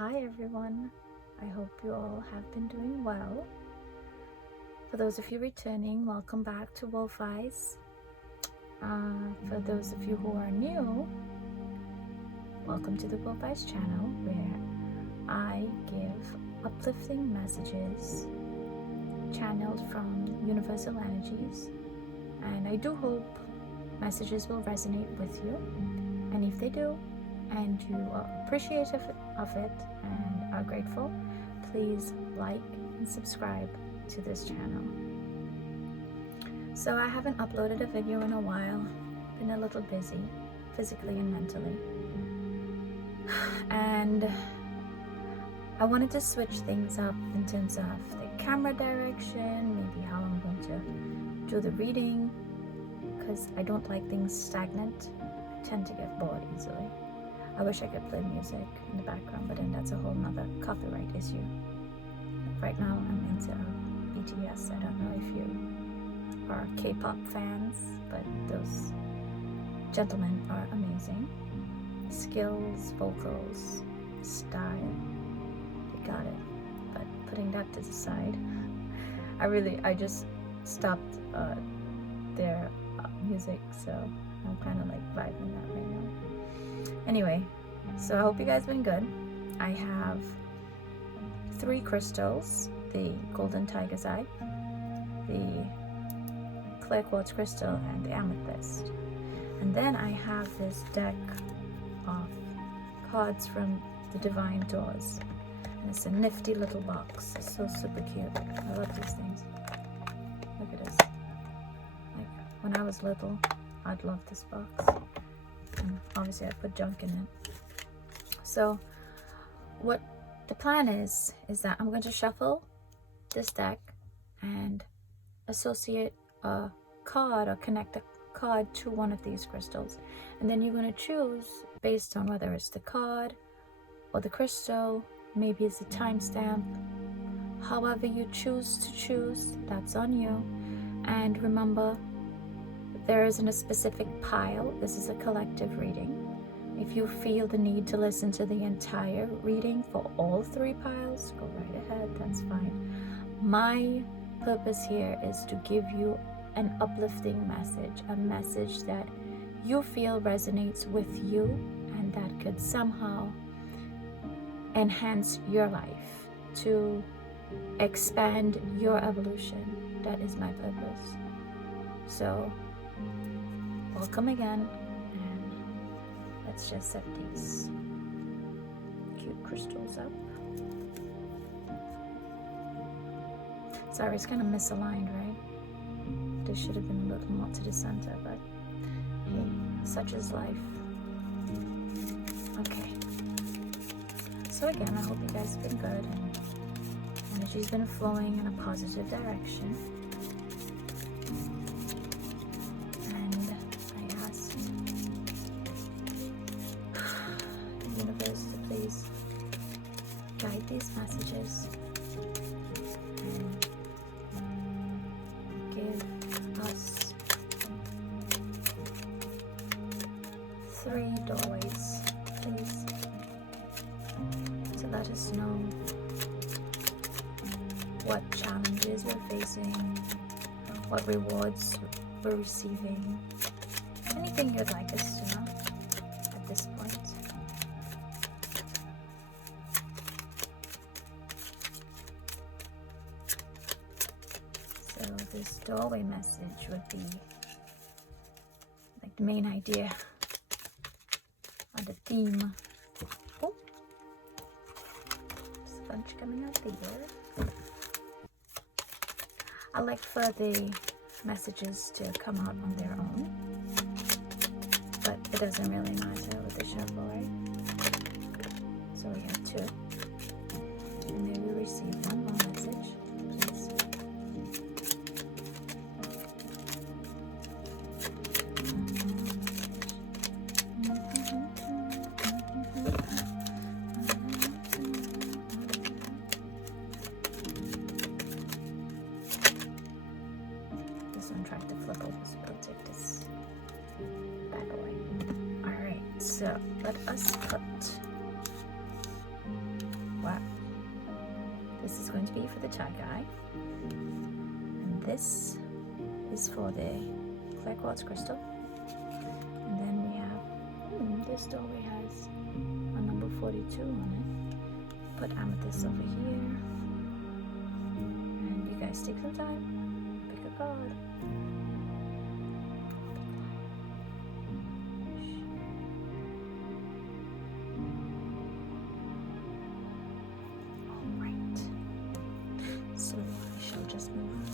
Hi everyone, I hope you all have been doing well. For those of you returning, welcome back to Wolf Eyes. For those of you who are new, welcome to the Wolf Eyes channel, where I give uplifting messages channeled from universal energies, and I do hope messages will resonate with you. And if they do, and you are appreciative of it and are grateful, please like and subscribe to this channel. So I haven't uploaded a video in a while, been a little busy physically and mentally, and I wanted to switch things up in terms of the camera direction, maybe how I'm going to do the reading, because I don't like things stagnant. I tend to get bored easily. I wish I could play music in the background, but then that's a whole nother copyright issue. Right now I'm into BTS. I don't know if you are K-pop fans, but those gentlemen are amazing. Skills, vocals, style, they got it. But putting that to the side, I just stopped their music, so I'm kind of like vibing that right now. Anyway, so I hope you guys been good. I have 3 crystals: the golden tiger's eye, the clear quartz crystal, and the amethyst. And then I have this deck of cards from the divine doors, and it's a nifty little box. It's so super cute. I love these things. Look at this. Like, when I was little, I'd love this box. And obviously I put junk in it. So what the plan is that I'm going to shuffle this deck and associate a card or connect a card to one of these crystals, and then you're going to choose based on whether it's the card or the crystal. Maybe it's a timestamp. However you choose to choose, that's on you. And remember, there isn't a specific pile. This is a collective reading. If you feel the need to listen to the entire reading for all 3 piles, go right ahead, that's fine. My purpose here is to give you an uplifting message, a message that you feel resonates with you and that could somehow enhance your life, to expand your evolution. That is my purpose. So welcome again, and let's just set these cute crystals up. Sorry, it's kind of misaligned, right? This should have been a little more to the center, but hey, such is life. Okay. So again, I hope you guys have been good and energy's been flowing in a positive direction. Please guide these messages and give us 3 doorways, please, to let us know what challenges we're facing, what rewards we're receiving, anything you'd like us to know at this point. So this doorway message would be like the main idea or the theme. Oh, sponge coming out the ear. I like for the messages to come out on their own, but it doesn't really matter with the shuffle, right? So we have 2, and then we receive 1 more message. Tried to flip over, so we'll take this back away. Alright, so let us put This is going to be for the Chagai. And this is for the clear quartz crystal. And then we have, this doorway has a number 42 on it. Put amethyst over here. And you guys take some time, pick a card. Alright. So I shall just move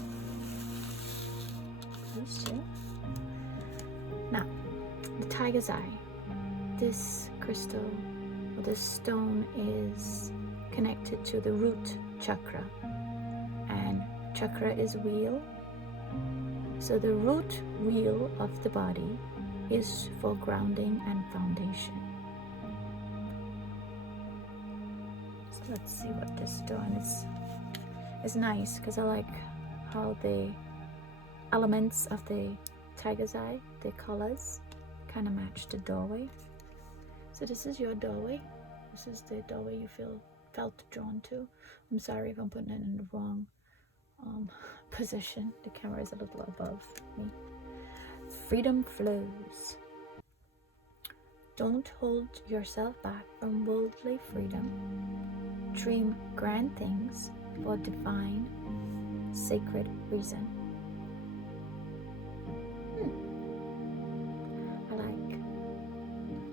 these two. Now, the tiger's eye. This crystal or this stone is connected to the root chakra, and chakra is wheel. So the root wheel of the body is for grounding and foundation. So let's see what this stone is. It's nice because I like how the elements of the tiger's eye, the colors, kind of match the doorway. So this is your doorway. This is the doorway you felt drawn to. I'm sorry if I'm putting it in the wrong position. The camera is a little above me. Freedom flows. Don't hold yourself back from worldly freedom. Dream grand things for divine, sacred reason. I like.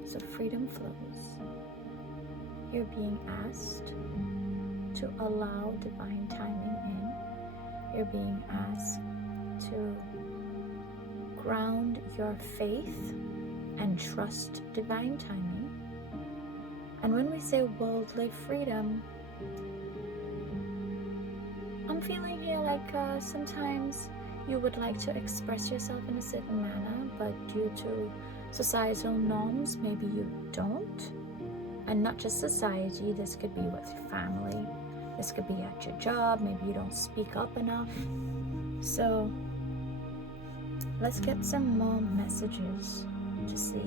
So freedom flows. You're being asked to allow divine timing in. You're being asked to ground your faith and trust divine timing. And when we say worldly freedom, I'm feeling here like sometimes you would like to express yourself in a certain manner, but due to societal norms, maybe you don't. And not just society, this could be with your family, this could be at your job, maybe you don't speak up enough. So let's get some more messages to see.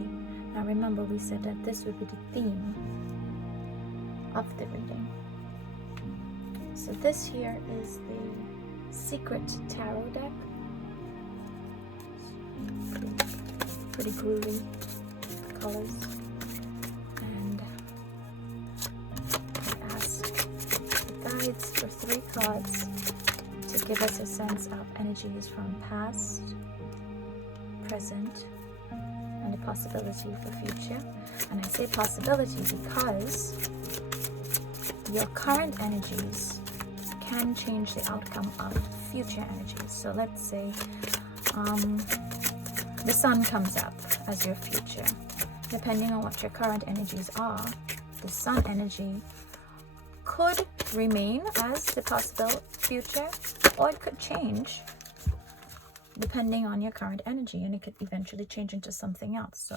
Now remember, we said that this would be the theme of the reading. So this here is the Secret Tarot deck. Pretty groovy colors. And I ask the guides for 3 cards to give us a sense of energies from past, present, and a possibility for future. And I say possibility because your current energies can change the outcome of future energies. So let's say the sun comes up as your future. Depending on what your current energies are, the sun energy could remain as the possible future, or it could change depending on your current energy, and it could eventually change into something else. So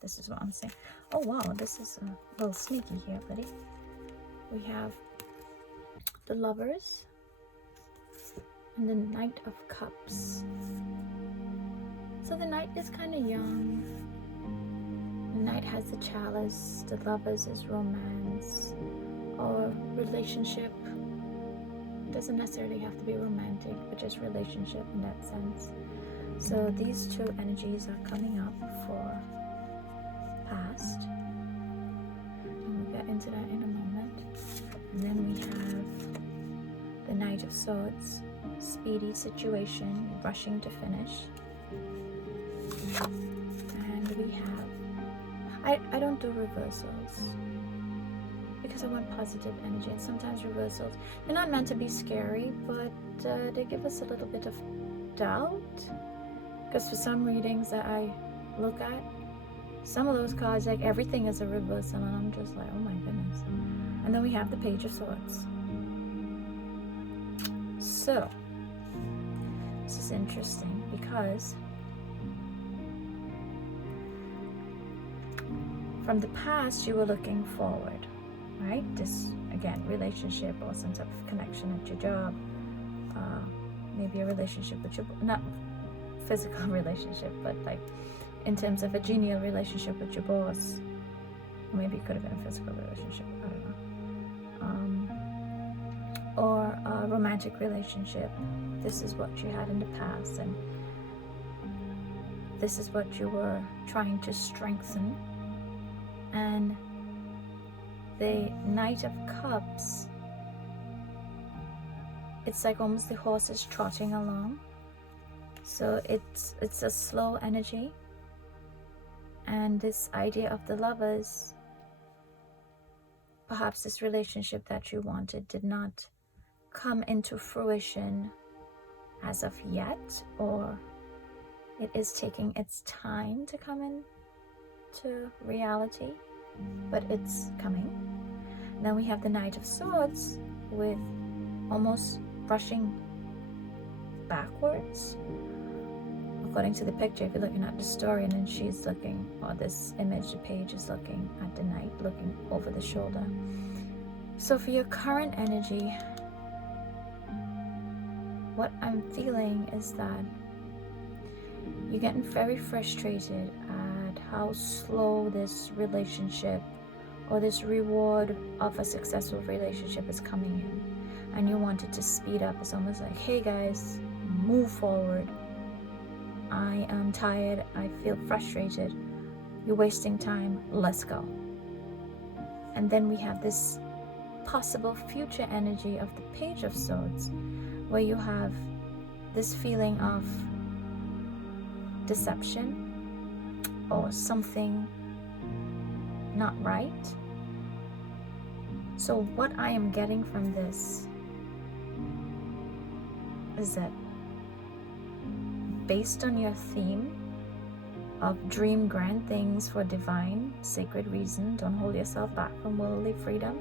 this is what I'm saying. Oh wow, this is a little sneaky here, buddy. We have the Lovers and the Knight of Cups. So the Knight is kind of young. The Knight has the Chalice. The Lovers is romance or relationship. It doesn't necessarily have to be romantic, but just relationship in that sense. So these 2 energies are coming up for past. And we'll get into that in a moment. And then we have the Knight of Swords, speedy situation, rushing to finish. And we have, I don't do reversals because I want positive energy, and sometimes reversals, they're not meant to be scary, but they give us a little bit of doubt, because for some readings that I look at, some of those cards, like everything is a reversal, and I'm just like, oh my goodness. And then we have the Page of Swords. So this is interesting because from the past you were looking forward, right? This again, relationship or some type of connection at your job, maybe a relationship with your, not physical relationship, but like in terms of a genial relationship with your boss. Maybe it could have been a physical relationship, I don't know. Or a romantic relationship. This is what you had in the past, and this is what you were trying to strengthen. And the Knight of Cups, it's like almost the horse is trotting along. So it's a slow energy. And this idea of the Lovers, perhaps this relationship that you wanted did not come into fruition as of yet, or it is taking its time to come into reality, but it's coming. Then we have the Knight of Swords with almost rushing backwards. According to the picture, if you're looking at the story, and then she's looking, or this image, the page is looking at the knight, looking over the shoulder. So for your current energy, what I'm feeling is that you're getting very frustrated at how slow this relationship or this reward of a successful relationship is coming in, and you want it to speed up. It's almost like, hey guys, move forward. I am tired, I feel frustrated, you're wasting time, let's go. And then we have this possible future energy of the Page of Swords, where you have this feeling of deception or something not right. So what I am getting from this is that based on your theme of dream grand things for divine, sacred reason, don't hold yourself back from worldly freedom,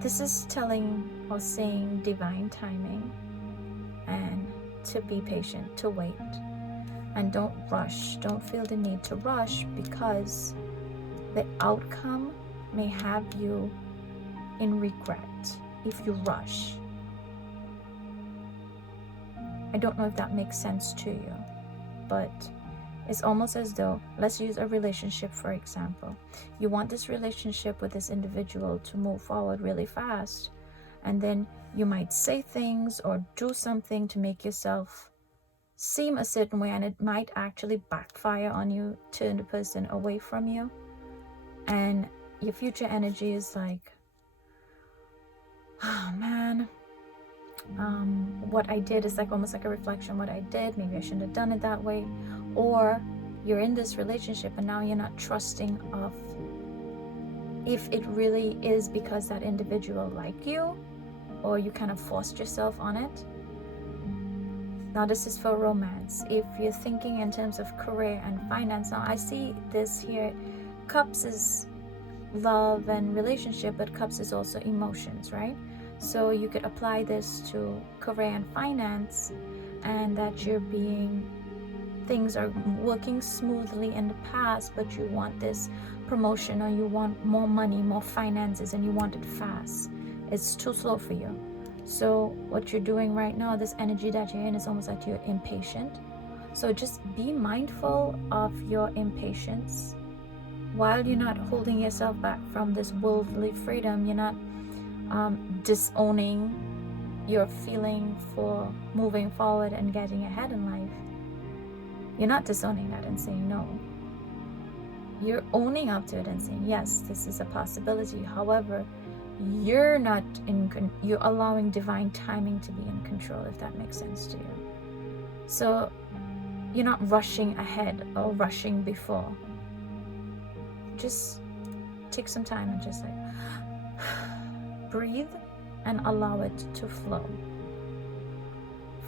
this is telling or saying divine timing, and to be patient, to wait, and don't rush. Don't feel the need to rush, because the outcome may have you in regret if you rush. I don't know if that makes sense to you, but it's almost as though, let's use a relationship for example. You want this relationship with this individual to move forward really fast, and then you might say things or do something to make yourself seem a certain way, and it might actually backfire on you, turn the person away from you, and your future energy is like, oh man, what I did is like almost like a reflection. What I did, maybe I shouldn't have done it that way. Or you're in this relationship and now you're not trusting of if it really is because that individual liked you, or you kind of forced yourself on it. Now this is for romance. If you're thinking in terms of career and finance, now I see this here. Cups is love and relationship, but Cups is also emotions, right? So you could apply this to career and finance, and that things are working smoothly in the past, but you want this promotion, or you want more money, more finances, and you want it fast. It's too slow for you. So what you're doing right now, this energy that you're in, is almost like you're impatient. So just be mindful of your impatience. While you're not holding yourself back from this worldly freedom, you're not disowning your feeling for moving forward and getting ahead in life. You're not disowning that and saying no. You're owning up to it and saying, yes, this is a possibility. However, you're allowing divine timing to be in control, if that makes sense to you. So you're not rushing ahead or rushing before. Just take some time and just like breathe and allow it to flow.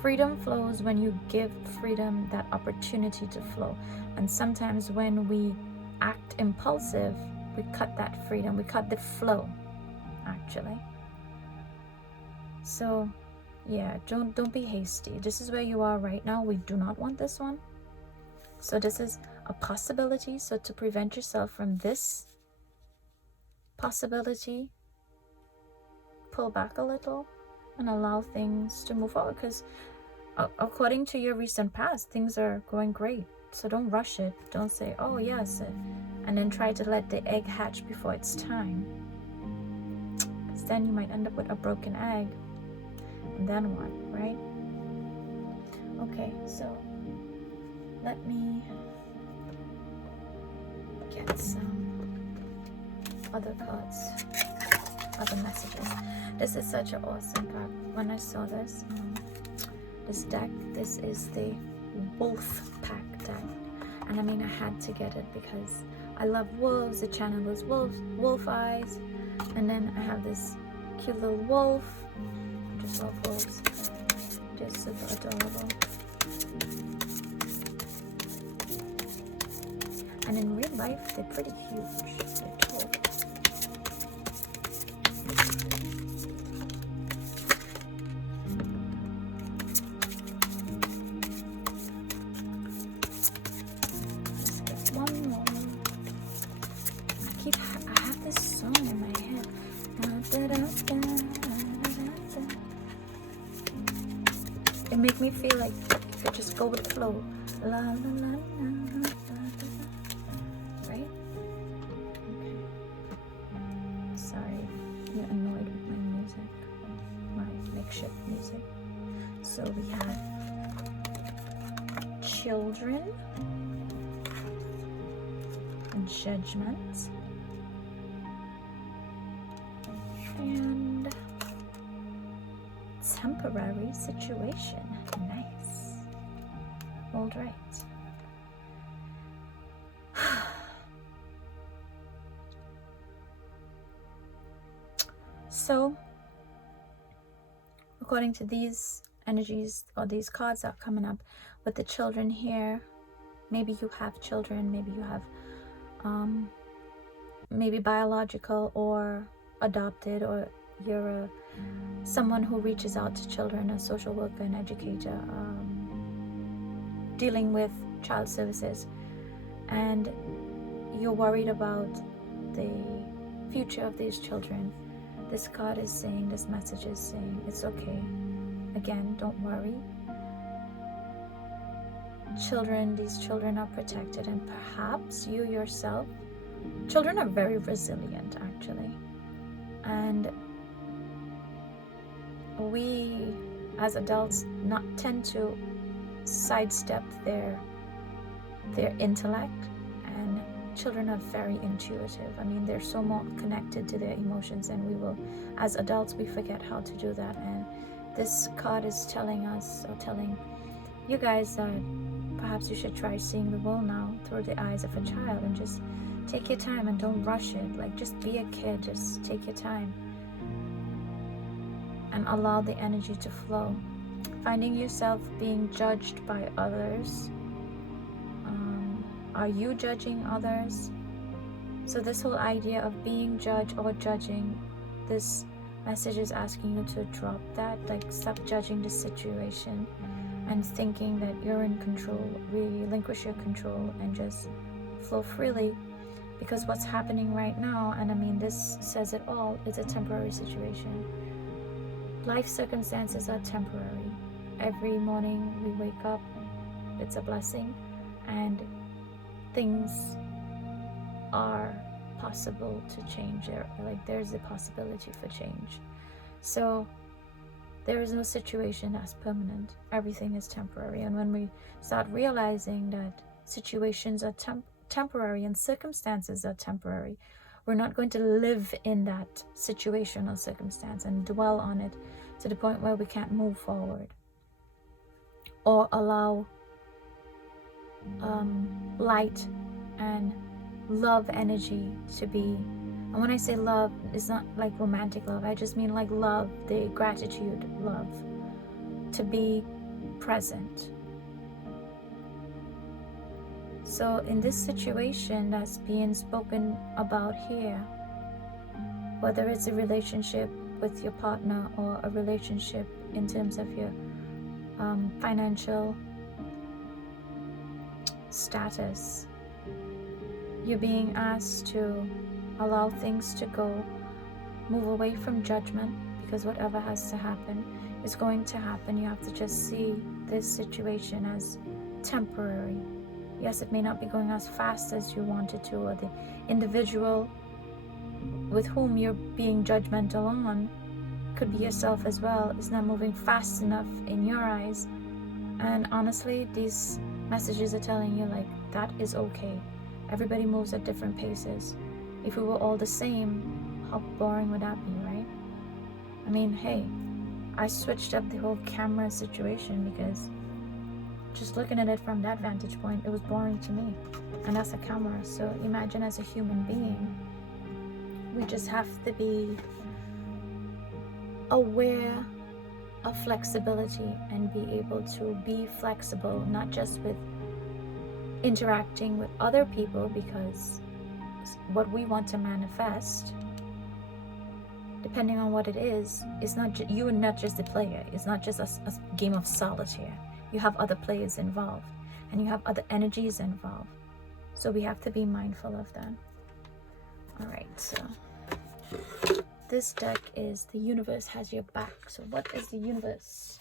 Freedom flows when you give freedom that opportunity to flow. And sometimes when we act impulsive, we cut that freedom, we cut the flow, actually. So yeah, don't be hasty. This is where you are right now. We do not want this one. So this is a possibility. So to prevent yourself from this possibility, pull back a little and allow things to move forward, because according to your recent past, things are going great. So don't rush it. Don't say, oh yes, and then try to let the egg hatch before it's time, because then you might end up with a broken egg. And then what, right? Okay, so let me get some other cards, other messages. This is such an awesome pack. When I saw this deck, this is the wolf pack deck, and I mean, I had to get it because I love wolves. The channel is wolf eyes, and then I have this cute little wolf. I just love wolves. Just super adorable. And in real life, they're pretty huge. They're tall. Let's get one more. I have this song in my head. It makes me feel like I just go with the flow. La la la la. Right? Okay. Sorry, you're annoyed with my music, my makeshift music. So we have children and judgment and temporary situation. Nice. All right. So, according to these energies or these cards that are coming up with the children here, maybe you have children, maybe you have maybe biological or adopted, or you're someone who reaches out to children, a social worker, an educator, dealing with child services, and you're worried about the future of these children. This card is saying, this message is saying, it's okay. Again, don't worry. These children are protected, and perhaps you yourself, children are very resilient actually. And we as adults not tend to sidestep their intellect, and children are very intuitive. I mean, they're so more connected to their emotions, and we will, as adults, we forget how to do that. And this card is telling us, or telling you guys, that perhaps you should try seeing the world now through the eyes of a child, and just take your time and don't rush it. Like, just be a kid, just take your time and allow the energy to flow. Finding yourself being judged by others. Are you judging others? So this whole idea of being judged or judging, this message is asking you to drop that. Like, stop judging the situation and thinking that you're in control. Relinquish your control and just flow freely, because what's happening right now, and I mean, this says it all, it's a temporary situation. Life circumstances are temporary. Every morning we wake up, it's a blessing, and things are possible to change. There's a possibility for change. So there is no situation that's permanent. Everything is temporary. And when we start realizing that situations are temporary and circumstances are temporary, we're not going to live in that situation or circumstance and dwell on it to the point where we can't move forward or allow light and love energy to be. And when I say love, it's not like romantic love. I just mean like love, the gratitude love, to be present. So in this situation that's being spoken about here, whether it's a relationship with your partner or a relationship in terms of your financial status, you're being asked to allow things to go, move away from judgment, because whatever has to happen is going to happen. You have to just see this situation as temporary. Yes, it may not be going as fast as you wanted to, or the individual with whom you're being judgmental on could be yourself as well, is not moving fast enough in your eyes. And honestly, these messages are telling you, like, that is okay. Everybody moves at different paces. If we were all the same, how boring would that be, right? I mean, hey, I switched up the whole camera situation because just looking at it from that vantage point, it was boring to me. And that's a camera. So imagine as a human being, we just have to be aware of flexibility and be able to be flexible, not just with interacting with other people, because what we want to manifest, depending on what it is not you are not just the player. It's not just a game of solitaire. You have other players involved, and you have other energies involved. So we have to be mindful of that. All right, so this deck is The Universe Has Your Back. So what is the universe?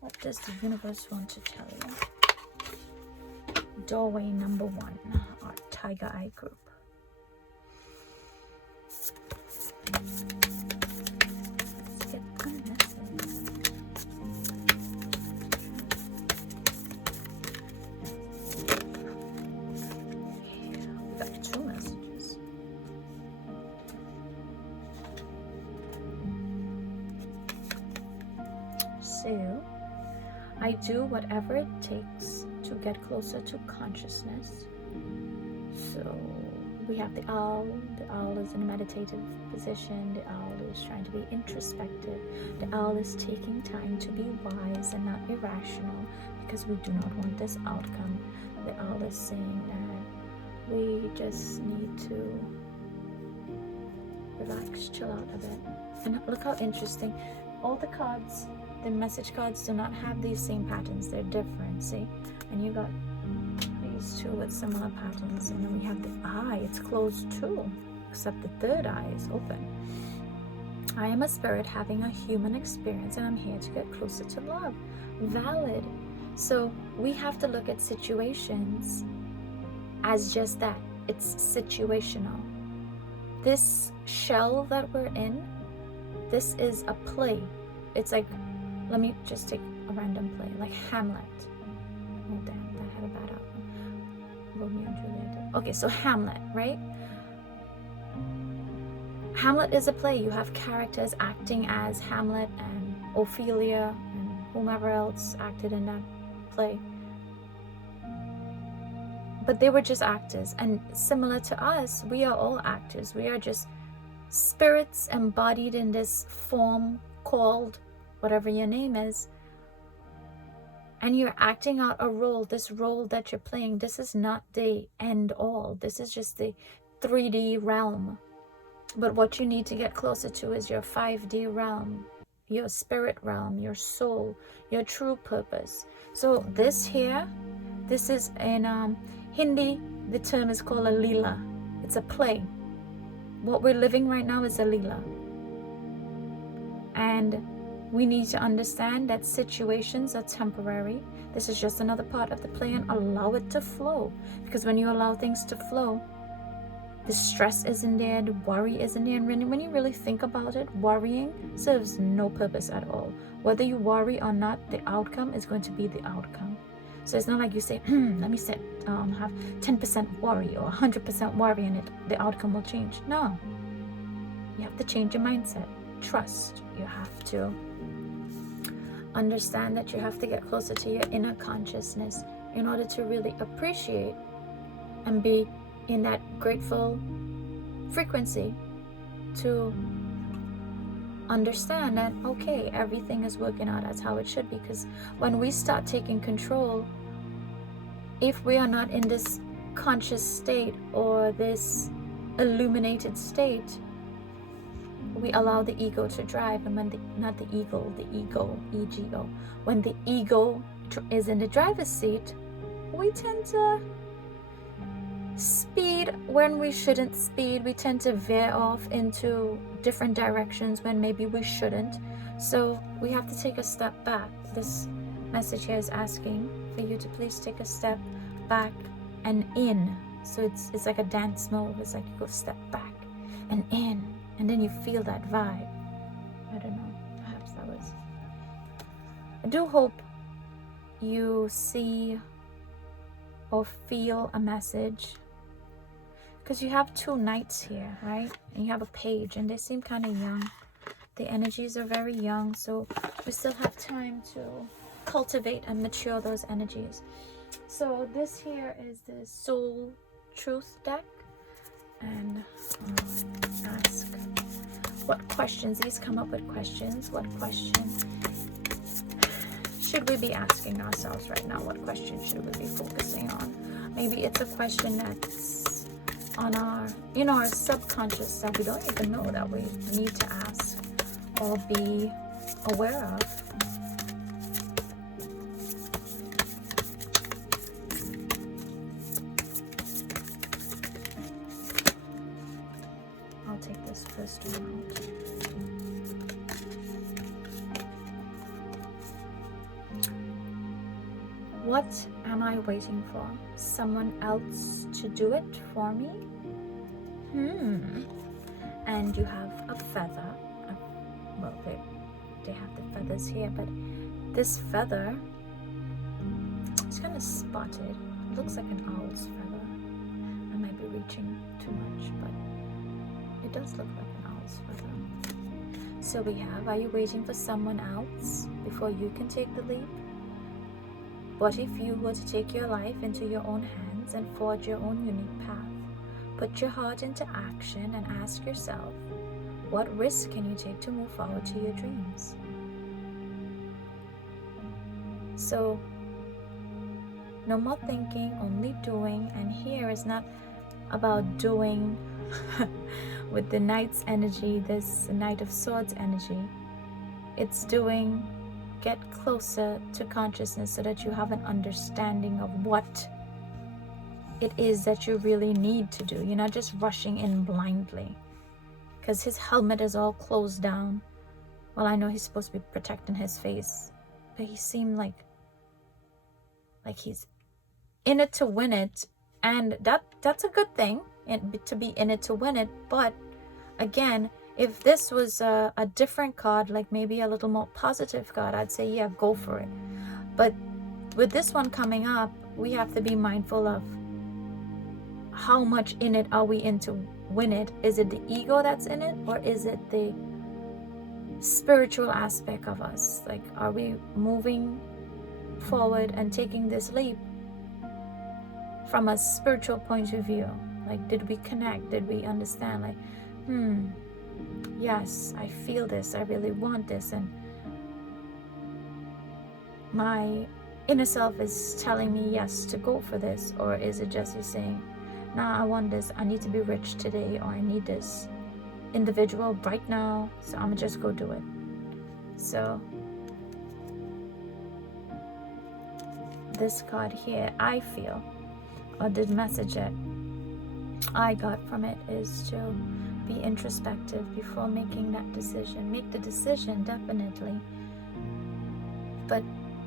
What does the universe want to tell you? Doorway number 1, our Tiger Eye group. Let's get one message. We got 2 messages. So, I do whatever it takes to get closer to consciousness. So we have the owl. The owl is in a meditative position. The owl is trying to be introspective. The owl is taking time to be wise and not irrational, because we do not want this outcome. The owl is saying that we just need to relax, chill out a bit. And look how interesting. All the cards, the message cards, do not have these same patterns. They're different, see? And you got these 2 with similar patterns, and then we have the eye. It's closed too, except the third eye is open. I am a spirit having a human experience, and I'm here to get closer to love. Valid. So we have to look at situations as just that. It's situational. This shell that we're in, this is a play. It's like, let me just take a random play, like Hamlet. Oh damn, that had a bad outcome. Romeo and Juliet. Okay, so Hamlet, right? Hamlet is a play. You have characters acting as Hamlet and Ophelia and whomever else acted in that play. But they were just actors. And similar to us, we are all actors. We are just spirits embodied in this form called whatever your name is. And you're acting out a role. This role that you're playing, this is not the end all. This is just the 3D realm. But what you need to get closer to is your 5D realm, your spirit realm, your soul, your true purpose. So this here, this is in Hindi, the term is called a Leela. It's a play. What we're living right now is a Leela. And we need to understand that situations are temporary. This is just another part of the play, and allow it to flow. Because when you allow things to flow, the stress isn't there, the worry isn't there. And when you really think about it, worrying serves no purpose at all. Whether you worry or not, the outcome is going to be the outcome. So it's not like you say, let me have 10% worry or 100% worry and the outcome will change. No. You have to change your mindset. Trust. You have to understand that you have to get closer to your inner consciousness in order to really appreciate and be in that grateful frequency, to understand that, okay, everything is working out as how it should be. Because when we start taking control, if we are not in this conscious state or this illuminated state, we allow the ego to drive. And when the ego, E-G-O, when the ego is in the driver's seat, we tend to speed when we shouldn't speed. We tend to veer off into different directions when maybe we shouldn't. So we have to take a step back. This message here is asking for you to please take a step back and in. So it's like a dance move. It's like you go step back and in, and then you feel that vibe. I don't know. Perhaps that was... I do hope you see or feel a message, because you have 2 knights here, right? And you have a page, and they seem kind of young. The energies are very young, so we still have time to cultivate and mature those energies. So this here is the Soul Truth deck, and ask what questions. These come up with questions. What questions should we be asking ourselves right now? What question should we be focusing on? Maybe it's a question that's on our, our subconscious that we don't even know that we need to ask or be aware of. I'll take this first one out. What am I waiting for? Someone else to do it for me? And you have a feather. Well, they have the feathers here, but this feather, it's kind of spotted. It looks like an owl's feather. I might be reaching too much, but it does look like an owl's feather. So we have, are you waiting for someone else before you can take the leap? What if you were to take your life into your own hands and forge your own unique path? Put your heart into action and ask yourself, what risk can you take to move forward to your dreams? So, no more thinking, only doing. And here is not about doing with the Knight's energy, this Knight of Swords energy. It's doing, get closer to consciousness so that you have an understanding of what it is that you really need to do. You're not just rushing in blindly. Because his helmet is all closed down. Well, I know he's supposed to be protecting his face, but he seemed like he's in it to win it, and that's a good thing, and to be in it to win it. But again, if this was a different card, like maybe a little more positive card, I'd say yeah, go for it. But with this one coming up, we have to be mindful of how much in it are we in to win it. Is it the ego that's in it, or is it the spiritual aspect of us? Like, are we moving forward and taking this leap from a spiritual point of view? Like, did we connect? Did we understand? Like, yes, I feel this, I really want this, and my inner self is telling me yes to go for this? Or is it just you saying, nah, I want this, I need to be rich today, or I need this individual right now, so I'm gonna just go do it. So this card here, I feel, or the message that I got from it is to be introspective before making that decision. Make the decision, definitely, but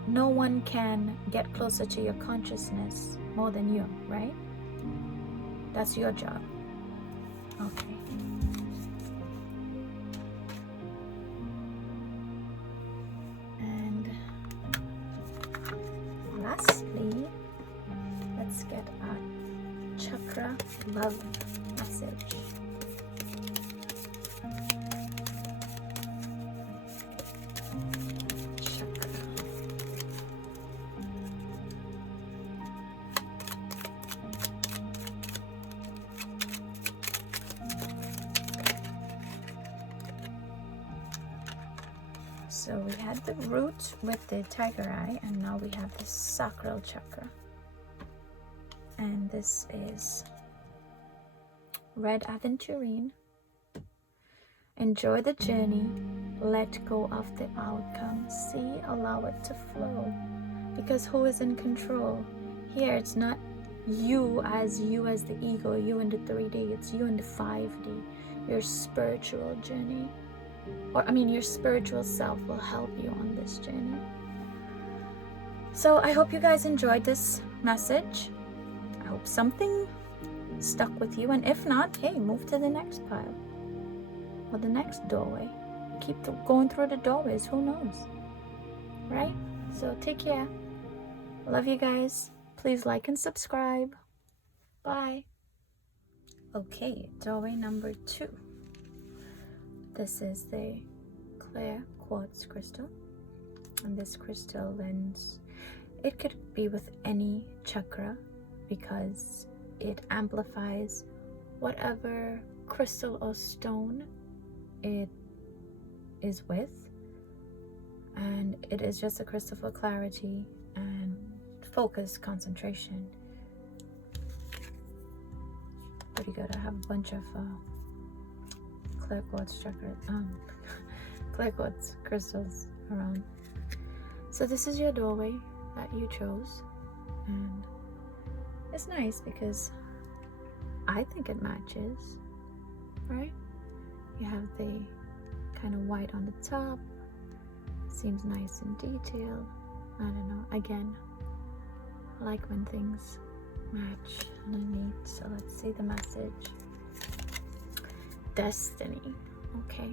no one can get closer to your consciousness more than you, right? That's your job. Okay. And lastly, let's get a Chakra Love message. So we had the root with the tiger eye, and now we have the sacral chakra. And this is Red Aventurine. Enjoy the journey. Let go of the outcome. See, allow it to flow. Because who is in control? Here, it's not you as the ego, you in the 3D. It's you in the 5D. Your spiritual journey. Your spiritual self will help you on this journey. So I hope you guys enjoyed this message. I hope something stuck with you, and if not, hey, move to the next pile or the next doorway. keep going through the doorways. Who knows, right? So take care. Love you guys. Please like and subscribe. Bye. Okay, doorway number 2. This is the clear quartz crystal, and this crystal lends, it could be with any chakra because it amplifies whatever crystal or stone it is with, and it is just a crystal for clarity and focus, concentration. Pretty good. I have a bunch of clear quartz chakra, clear quartz crystals around. So this is your doorway that you chose, and it's nice because I think it matches, right? You have the kind of white on the top. Seems nice and detailed. I don't know. Again, I like when things match underneath. So let's see the message. Destiny. Okay.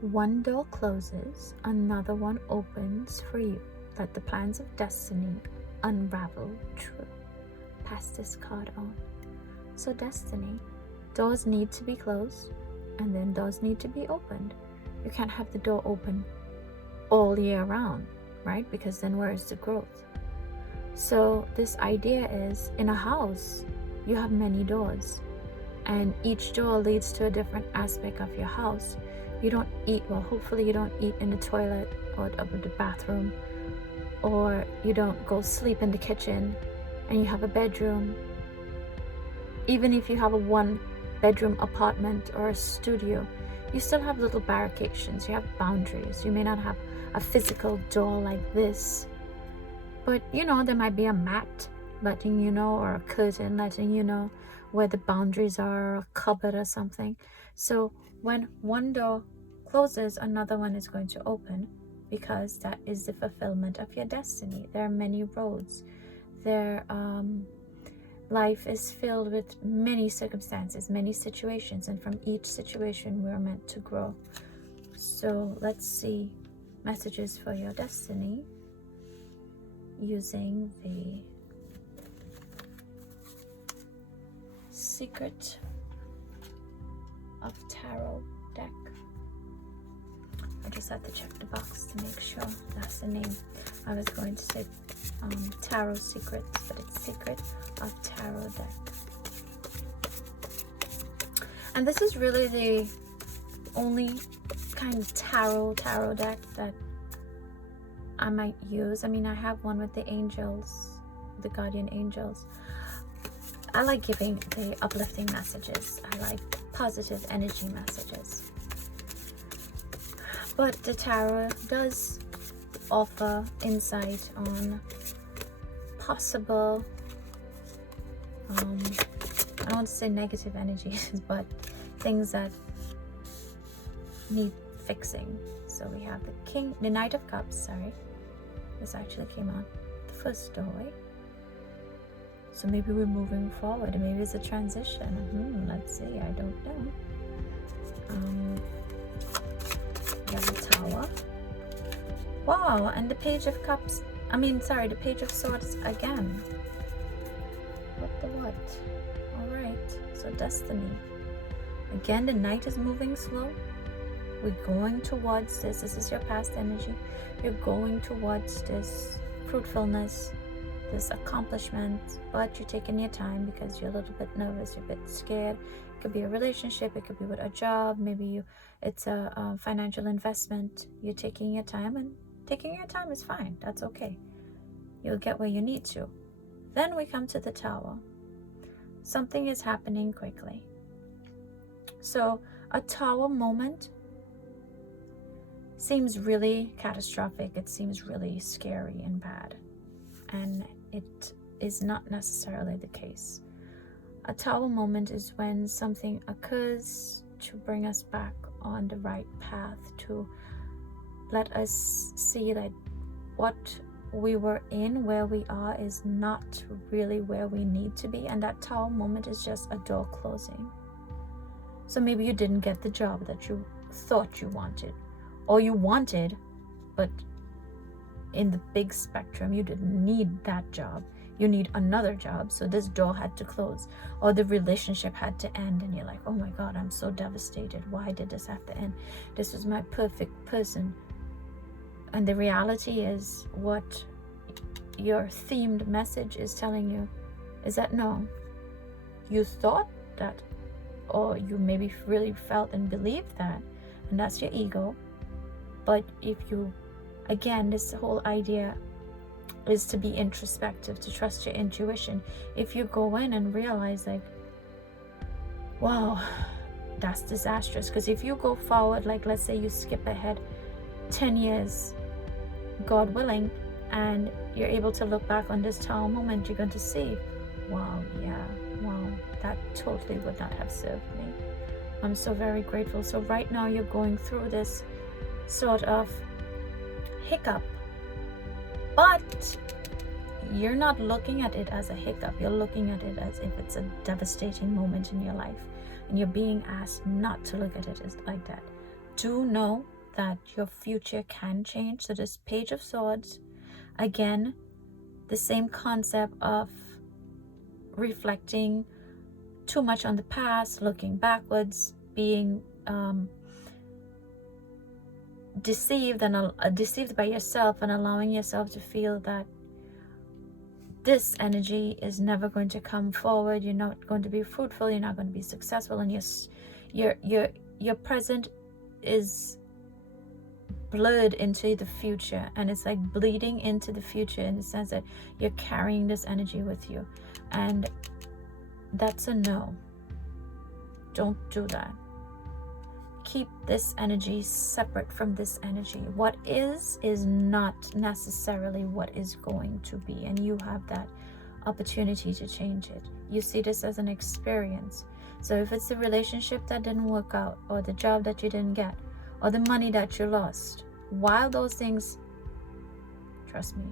One door closes, another one opens for you. Let the plans of destiny unravel true. Pass this card on. So destiny, doors need to be closed, and then doors need to be opened. You can't have the door open all year round, right? Because then where is the growth? So this idea is, in a house, you have many doors, and each door leads to a different aspect of your house. You don't eat, well, hopefully you don't eat in the toilet or the bathroom, or you don't go sleep in the kitchen, and you have a bedroom. Even if you have a 1-bedroom apartment or a studio, you still have little barricades. You have boundaries. You may not have a physical door like this, but you know, there might be a mat letting you know, or a curtain letting you know where the boundaries are, or a cupboard or something. So when one door closes, another one is going to open, because that is the fulfillment of your destiny. There are many roads. Life is filled with many circumstances, many situations, and from each situation we're meant to grow. So let's see messages for your destiny using the Secret of Tarot deck. I just had to check the box to make sure that's the name. I was going to say Tarot Secrets, but it's Secret of Tarot deck. And this is really the only kind of tarot deck that I might use. I mean, I have one with the angels, the guardian angels. I like giving the uplifting messages. I like positive energy messages. But the tarot does offer insight on possible, I don't want to say negative energies, but things that need fixing. So we have the Knight of Cups, sorry. This actually came out the first doorway. So maybe we're moving forward. Maybe it's a transition. Let's see. I don't know. We have the Tower. Wow, and the Page of Cups. The Page of Swords again. What? Alright, so destiny. Again, the Knight is moving slow. We're going towards this. This is your past energy. You're going towards this fruitfulness, this accomplishment, but you're taking your time because you're a little bit nervous, you're a bit scared. It could be a relationship, it could be with a job, maybe it's a financial investment. You're taking your time, and taking your time is fine. That's okay. You'll get where you need to. Then we come to the Tower. Something is happening quickly. So a Tower moment seems really catastrophic. It seems really scary and bad. And it is not necessarily the case. A Tower moment is when something occurs to bring us back on the right path, to let us see that what we were in, where we are, is not really where we need to be. And that Tower moment is just a door closing. So maybe you didn't get the job that you thought you wanted, or you wanted, but in the big spectrum, you didn't need that job. You need another job, so this door had to close, or the relationship had to end, and you're like, oh my God, I'm so devastated. Why did this have to end? This was my perfect person. And the reality is, what your themed message is telling you is that no, you thought that, or you maybe really felt and believed that, and that's your ego. But if you, again, this whole idea is to be introspective, to trust your intuition. If you go in and realize like, wow, that's disastrous. Because if you go forward, like let's say you skip ahead 10 years, God willing, and you're able to look back on this tower moment, you're going to see, wow, yeah, wow, that totally would not have served me. I'm so very grateful. So right now you're going through this sort of hiccup, but you're not looking at it as a hiccup. You're looking at it as if it's a devastating moment in your life, and you're being asked not to look at it as like that. Do know that your future can change. So this Page of Swords, again, the same concept of reflecting too much on the past, looking backwards, being deceived by yourself, and allowing yourself to feel that this energy is never going to come forward. You're not going to be fruitful. You're not going to be successful, and your present is blurred into the future, and it's like bleeding into the future in the sense that you're carrying this energy with you, and that's a no. Don't do that. Keep this energy separate from this energy. What is not necessarily what is going to be, and you have that opportunity to change it. You see this as an experience. So if it's the relationship that didn't work out, or the job that you didn't get, or the money that you lost, while those things, trust me,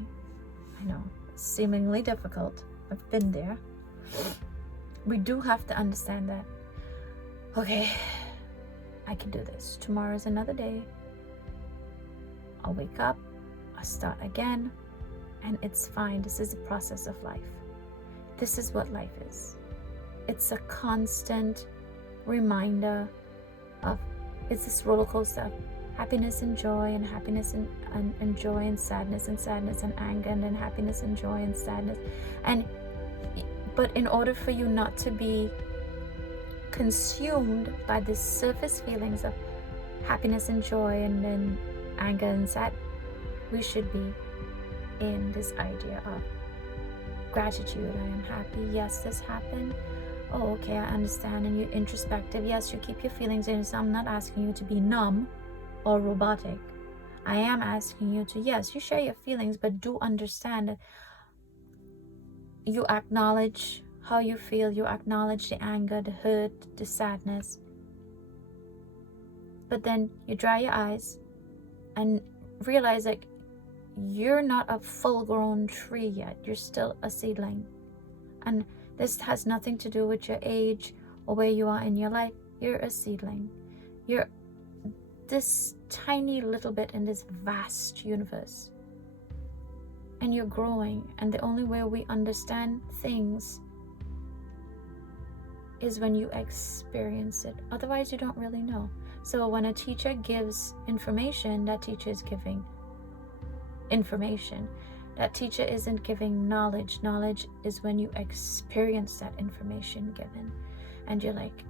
I know, it's seemingly difficult, I've been there, we do have to understand that, okay, I can do this. Tomorrow is another day. I'll wake up, I'll start again, and it's fine. This is the process of life. This is what life is. It's a constant reminder of, it's this roller coaster of happiness and joy, and happiness and joy, and sadness and anger, and then happiness and joy and sadness. But in order for you not to be consumed by the surface feelings of happiness and joy and then anger and sad, we should be in this idea of gratitude. I am happy. Yes, this happened. Oh, okay, I understand. And you're introspective. Yes, you keep your feelings in. So I'm not asking you to be numb or robotic. I am asking you to, yes, you share your feelings, but do understand that you acknowledge how you feel, you acknowledge the anger, the hurt, the sadness. But then you dry your eyes and realize that you're not a full-grown tree yet. You're still a seedling. And this has nothing to do with your age or where you are in your life. You're a seedling. You're this tiny little bit in this vast universe. And you're growing. And the only way we understand things is when you experience it. Otherwise, you don't really know. So when a teacher gives information, that teacher is giving information. That teacher isn't giving knowledge. Knowledge is when you experience that information given. And you're like,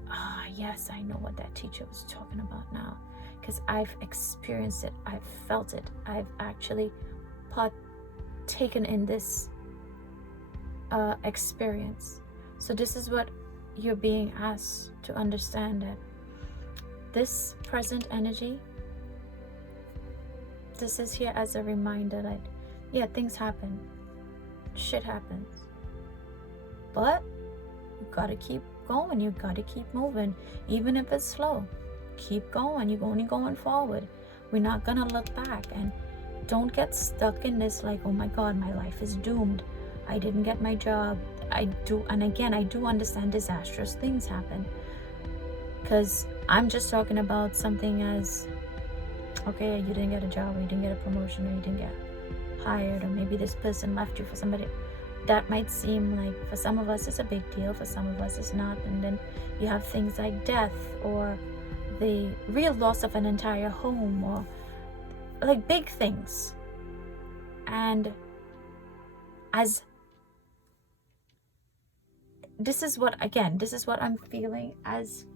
yes, I know what that teacher was talking about now. Because I've experienced it. I've felt it. I've actually partaken in this experience. So this is what you're being asked to understand, that this present energy, this is here as a reminder that, yeah, things happen, shit happens, but you gotta keep going, you gotta keep moving, even if it's slow. Keep going, you're only going forward. We're not gonna look back. And don't get stuck in this like, oh my God, my life is doomed, I didn't get my job. I do understand disastrous things happen, because I'm just talking about something as, okay, you didn't get a job, or you didn't get a promotion, or you didn't get hired, or maybe this person left you for somebody. That might seem like, for some of us it's a big deal, for some of us it's not. And then you have things like death, or the real loss of an entire home, or like big things. And as this is what I'm feeling, as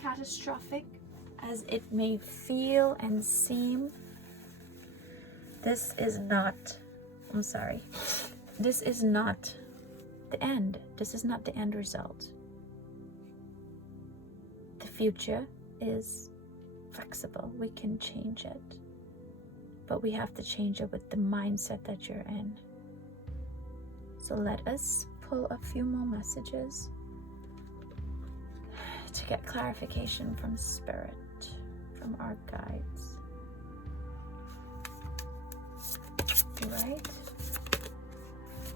catastrophic as it may feel and seem, this is not the end. This is not the end result. The future is flexible. We can change it. But we have to change it with the mindset that you're in. So let us pull a few more messages to get clarification from Spirit, from our guides. Right?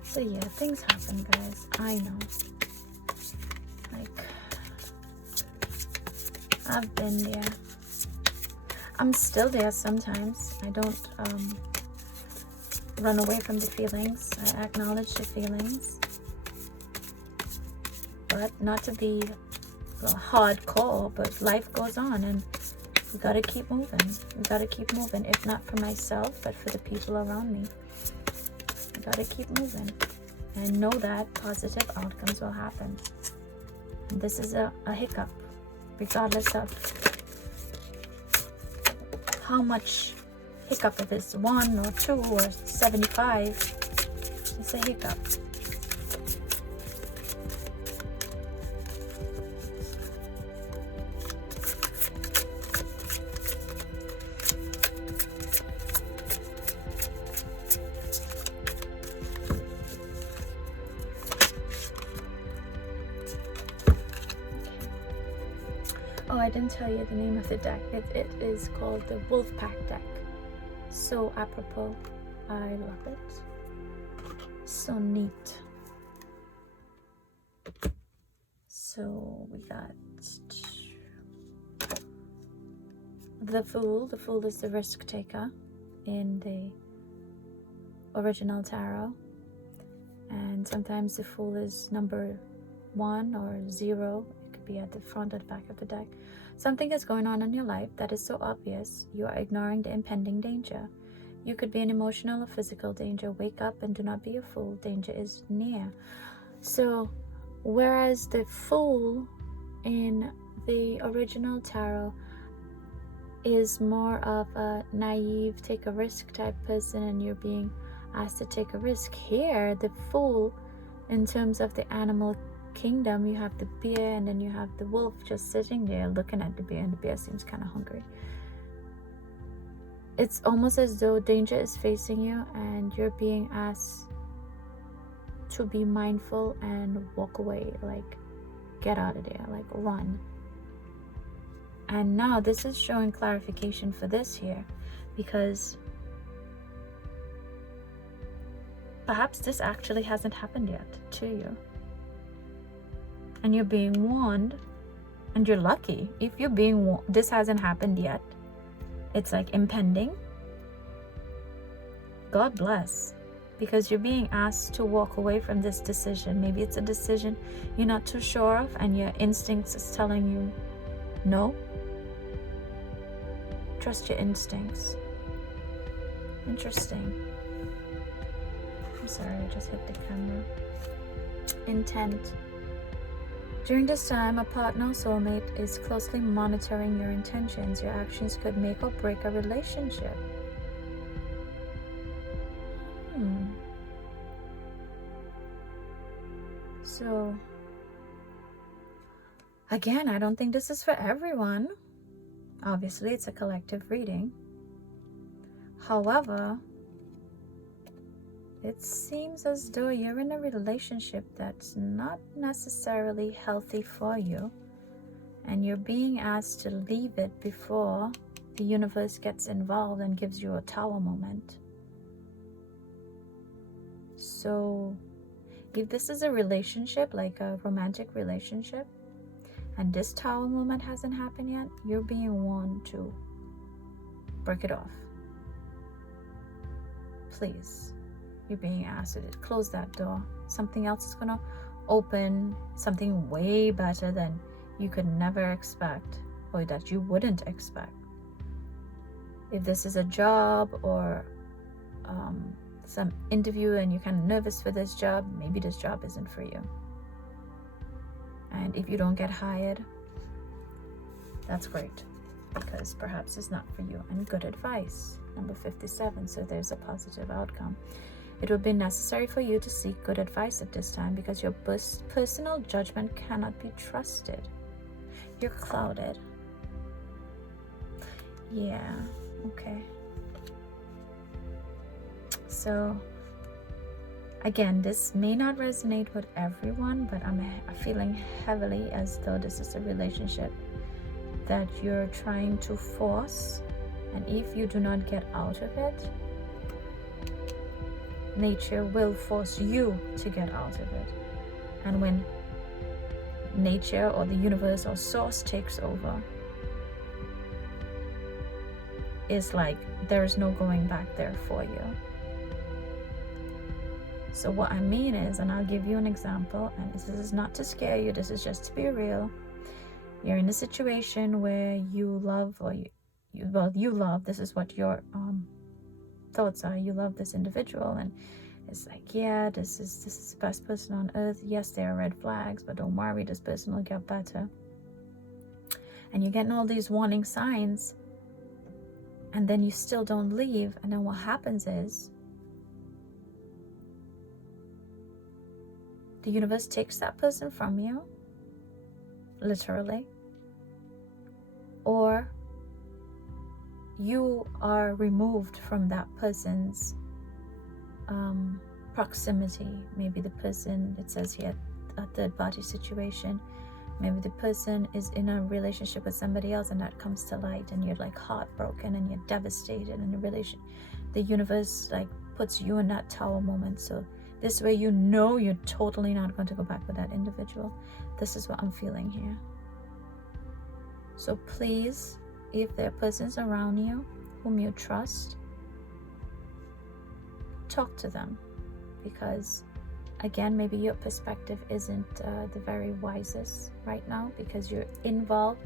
So yeah, things happen, guys. I know. Like, I've been there. I'm still there sometimes. I don't run away from the feelings. I acknowledge the feelings. But not to be hardcore, but life goes on, and we gotta keep moving. We gotta keep moving, if not for myself, but for the people around me. We gotta keep moving and know that positive outcomes will happen. And this is a hiccup, regardless of how much hiccup, if it's 1 or 2 or 75, it's a hiccup. Oh, I didn't tell you the name of the deck. It is called the Wolfpack deck. So apropos. I love it. So neat. So we got the Fool. The Fool is the risk taker in the original tarot. And sometimes the Fool is number 1 or 0. Be at the front or the back of the deck. Something is going on in your life that is so obvious you are ignoring the impending danger. You could be in emotional or physical danger. Wake up and do not be a fool. Danger is near. So whereas the Fool in the original tarot is more of a naive, take a risk type person, and you're being asked to take a risk, here the Fool, in terms of the animal kingdom, you have the bear, and then you have the wolf just sitting there looking at the bear, and the bear seems kind of hungry. It's almost as though danger is facing you and you're being asked to be mindful and walk away, like get out of there, like run. And now this is showing clarification for this here, because perhaps this actually hasn't happened yet to you. And you're being warned, and you're lucky if you're being warned. This hasn't happened yet. It's like impending. God bless, because you're being asked to walk away from this decision. Maybe it's a decision you're not too sure of, and your instincts is telling you no. Trust your instincts. Interesting. I'm sorry, I just hit the camera. Intent. During this time, a partner or soulmate is closely monitoring your intentions. Your actions could make or break a relationship. So, again, I don't think this is for everyone. Obviously, it's a collective reading. However, it seems as though you're in a relationship that's not necessarily healthy for you, and you're being asked to leave it before the universe gets involved and gives you a tower moment. So if this is a relationship, like a romantic relationship, and this Tower moment hasn't happened yet, you're being warned to break it off. Please. You're being asked to close that door. Something else is going to open, something way better than you could never expect, or that you wouldn't expect. If this is a job or some interview and you're kind of nervous for this job, maybe this job isn't for you. And if you don't get hired, that's great, because perhaps it's not for you. And good advice, number 57, so there's a positive outcome. It will be necessary for you to seek good advice at this time, because your personal judgment cannot be trusted. You're clouded. Yeah, okay. So, again, this may not resonate with everyone, but I'm feeling heavily as though this is a relationship that you're trying to force, and if you do not get out of it, nature will force you to get out of it. And when nature or the universe or source takes over, it's like there's no going back there for you. So what I mean is, and I'll give you an example, and this is not to scare you, this is just to be real. You're in a situation where you love, or you love, this is what your thoughts are, you love this individual, and it's like, yeah, this is the best person on earth. Yes, there are red flags, but don't worry, this person will get better. And you're getting all these warning signs, and then you still don't leave, and then what happens is the universe takes that person from you, literally, or you are removed from that person's proximity. Maybe the person, it says here, a third party situation, maybe the person is in a relationship with somebody else, and that comes to light, and you're like heartbroken and you're devastated, and the universe like puts you in that tower moment. So this way you know you're totally not going to go back with that individual. This is what I'm feeling here. So please, if there are persons around you whom you trust, talk to them, because again, maybe your perspective isn't the very wisest right now, because you're involved.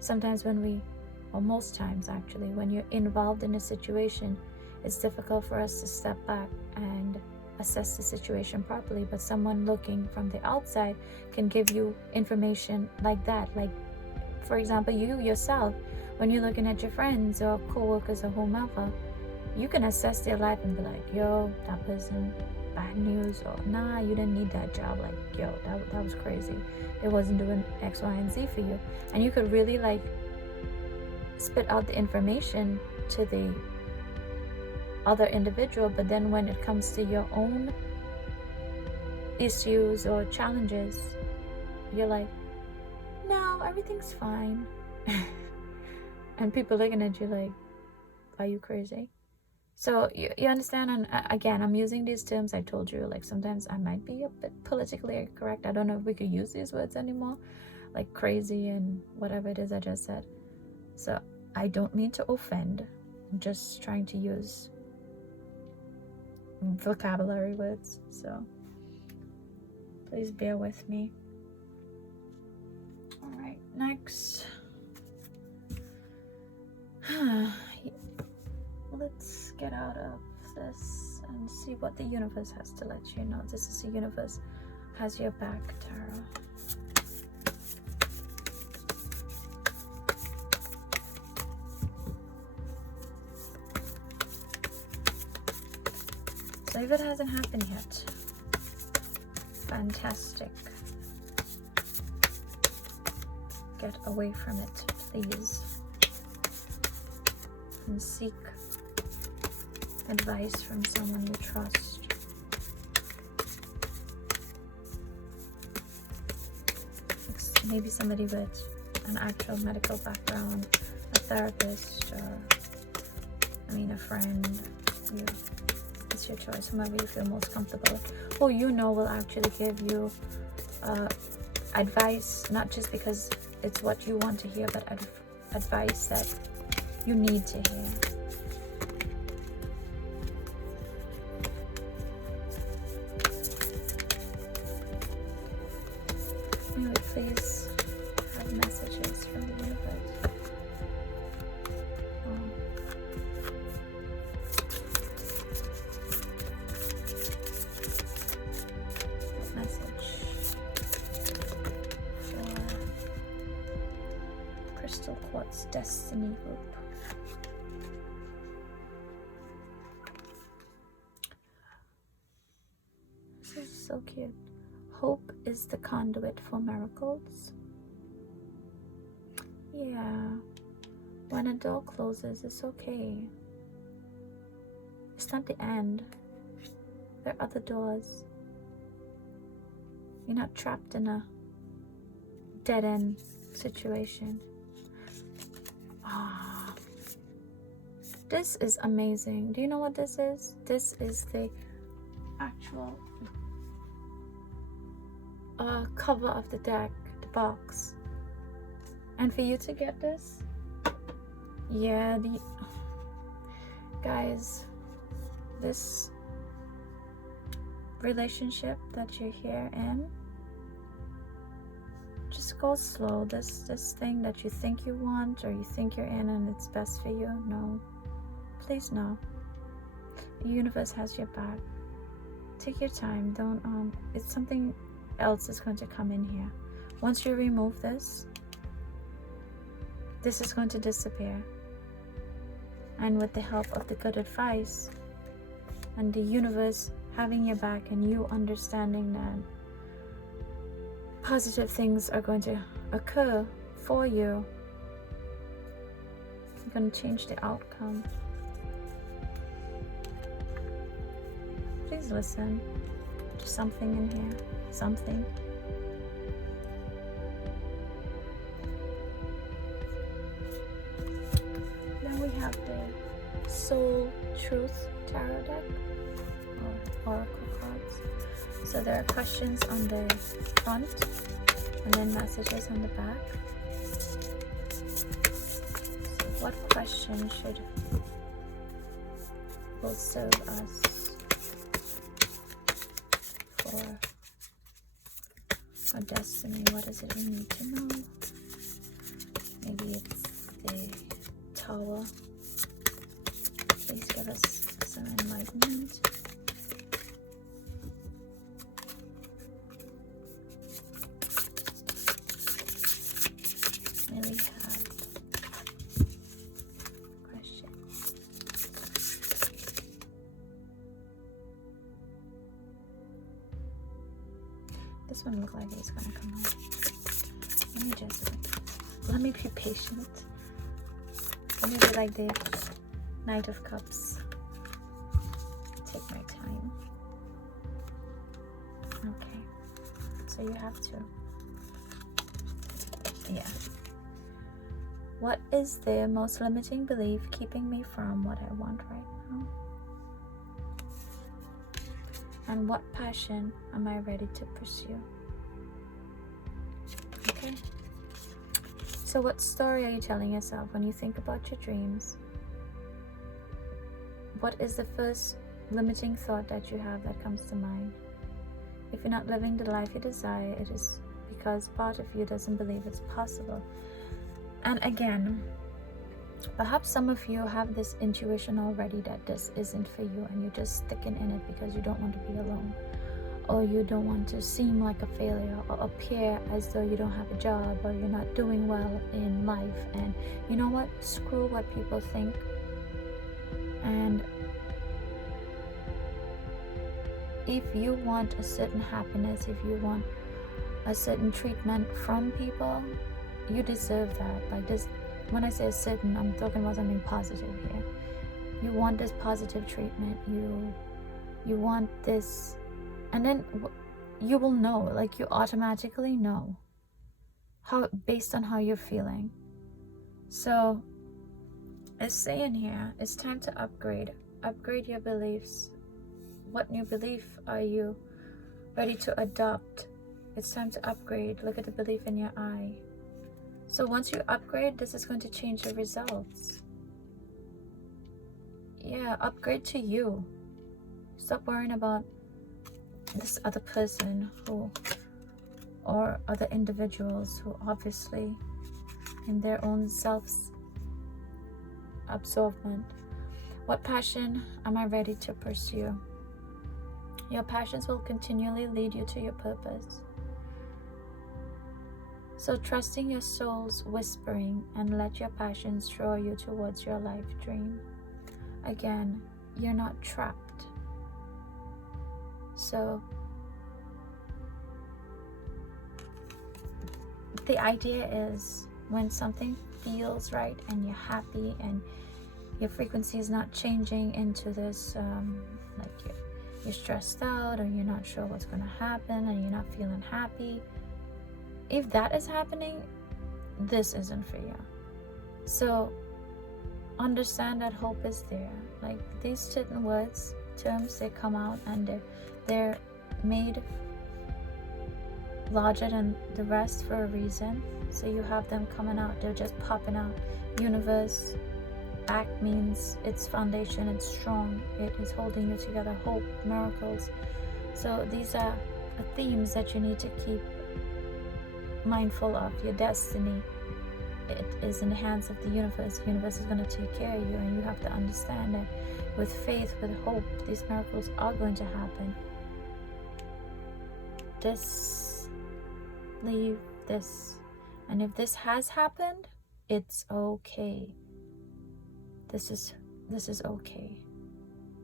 Sometimes or most times actually, when you're involved in a situation, it's difficult for us to step back and assess the situation properly. But someone looking from the outside can give you information like that. Like, for example, you yourself, when you're looking at your friends or co-workers or whomever, you can assess their life and be like, yo, that person, bad news, or nah, you didn't need that job, like, yo, that was crazy, it wasn't doing X, Y, and Z for you. And you could really like spit out the information to the other individual, but then when it comes to your own issues or challenges, you're like, no, everything's fine. And people looking at you like, are you crazy? So you understand. And again, I'm using these terms, I told you, like sometimes I might be a bit politically correct. I don't know if we could use these words anymore, like crazy and whatever it is I just said. So I don't mean to offend, I'm just trying to use vocabulary words, so please bear with me. All right, next. Let's get out of this and see what the universe has to let you know. This is the universe has your back, Tarot. So if it hasn't happened yet, fantastic. Get away from it, please. And seek advice from someone you trust. Maybe somebody with an actual medical background, a therapist, or a friend. It's your choice, whomever you feel most comfortable, who you know will actually give you advice, not just because it's what you want to hear, but advice that you need to hear. May we please have messages from the universe. Message for Crystal Quartz Destiny Group. This is so cute. Hope is the conduit for miracles. Yeah. When a door closes, it's okay. It's not the end. There are other doors. You're not trapped in a dead-end situation. Ah, this is amazing. Do you know what this is? This is the actual cover of the deck, the box. And for you to get this, yeah, guys, this relationship that you're here in, just go slow. This thing that you think you want or you think you're in and it's best for you, no, please no. The universe has your back. Take your time. Don't it's something else is going to come in here. Once you remove this is going to disappear, and with the help of the good advice and the universe having your back and you understanding that positive things are going to occur for you, you're going to change the outcome. Please listen to something in here. Something. Then we have the Soul Truth Tarot deck, or Oracle cards. So there are questions on the front and then messages on the back. So what question will serve us for our destiny? What is it we need to know? Maybe it's the Tower. Please give us some enlightenment. There we have question. This one looked like it's gonna come out. Let me be patient. Let me be like the Knight of Cups. Take my time. Okay. So you have to. Yeah. What is the most limiting belief keeping me from what I want right now? And what passion am I ready to pursue? Okay. So what story are you telling yourself when you think about your dreams? What is the first limiting thought that you have that comes to mind? If you're not living the life you desire, it is because part of you doesn't believe it's possible. And again, perhaps some of you have this intuition already that this isn't for you, and you're just sticking in it because you don't want to be alone, or you don't want to seem like a failure or appear as though you don't have a job or you're not doing well in life. And you know what? Screw what people think. And if you want a certain happiness, if you want a certain treatment from people, you deserve that. Like this, when I say a certain, I'm talking about something positive here. You want this positive treatment. You want this, and then you will know. Like you automatically know how, based on how you're feeling. So it's saying here, it's time to upgrade your beliefs. What new belief are you ready to adopt? It's time to upgrade. Look at the belief in your eye. So once you upgrade, this is going to change the results. Yeah, upgrade to you. Stop worrying about this other person who, or other individuals who obviously in their own self-absorbment. What passion am I ready to pursue? Your passions will continually lead you to your purpose. So trusting your soul's whispering and let your passions draw you towards your life dream. Again, you're not trapped. So the idea is when something feels right and you're happy and your frequency is not changing into this like you're stressed out or you're not sure what's going to happen and you're not feeling happy. If that is happening, this isn't for you. So understand that hope is there. Like these certain terms, they come out and they're made larger than the rest for a reason. So you have them coming out, they're just popping out. Universe, act means its foundation, it's strong, it is holding you together, hope, miracles. So these are themes that you need to keep mindful of. Your destiny, it is in the hands of the universe. The universe is going to take care of you, and you have to understand that with faith, with hope, these miracles are going to happen. Leave this, and if this has happened, it's okay. This is okay,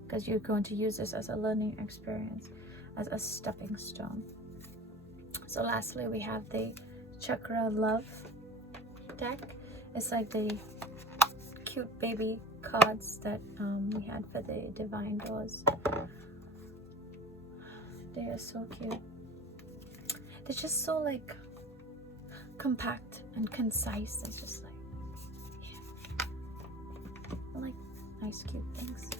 because you're going to use this as a learning experience, as a stepping stone. So lastly, we have the Chakra Love deck. It's like the cute baby cards that we had for the Divine Doors. They are so cute. They're just so like compact and concise. It's just like, yeah. I like nice cute things.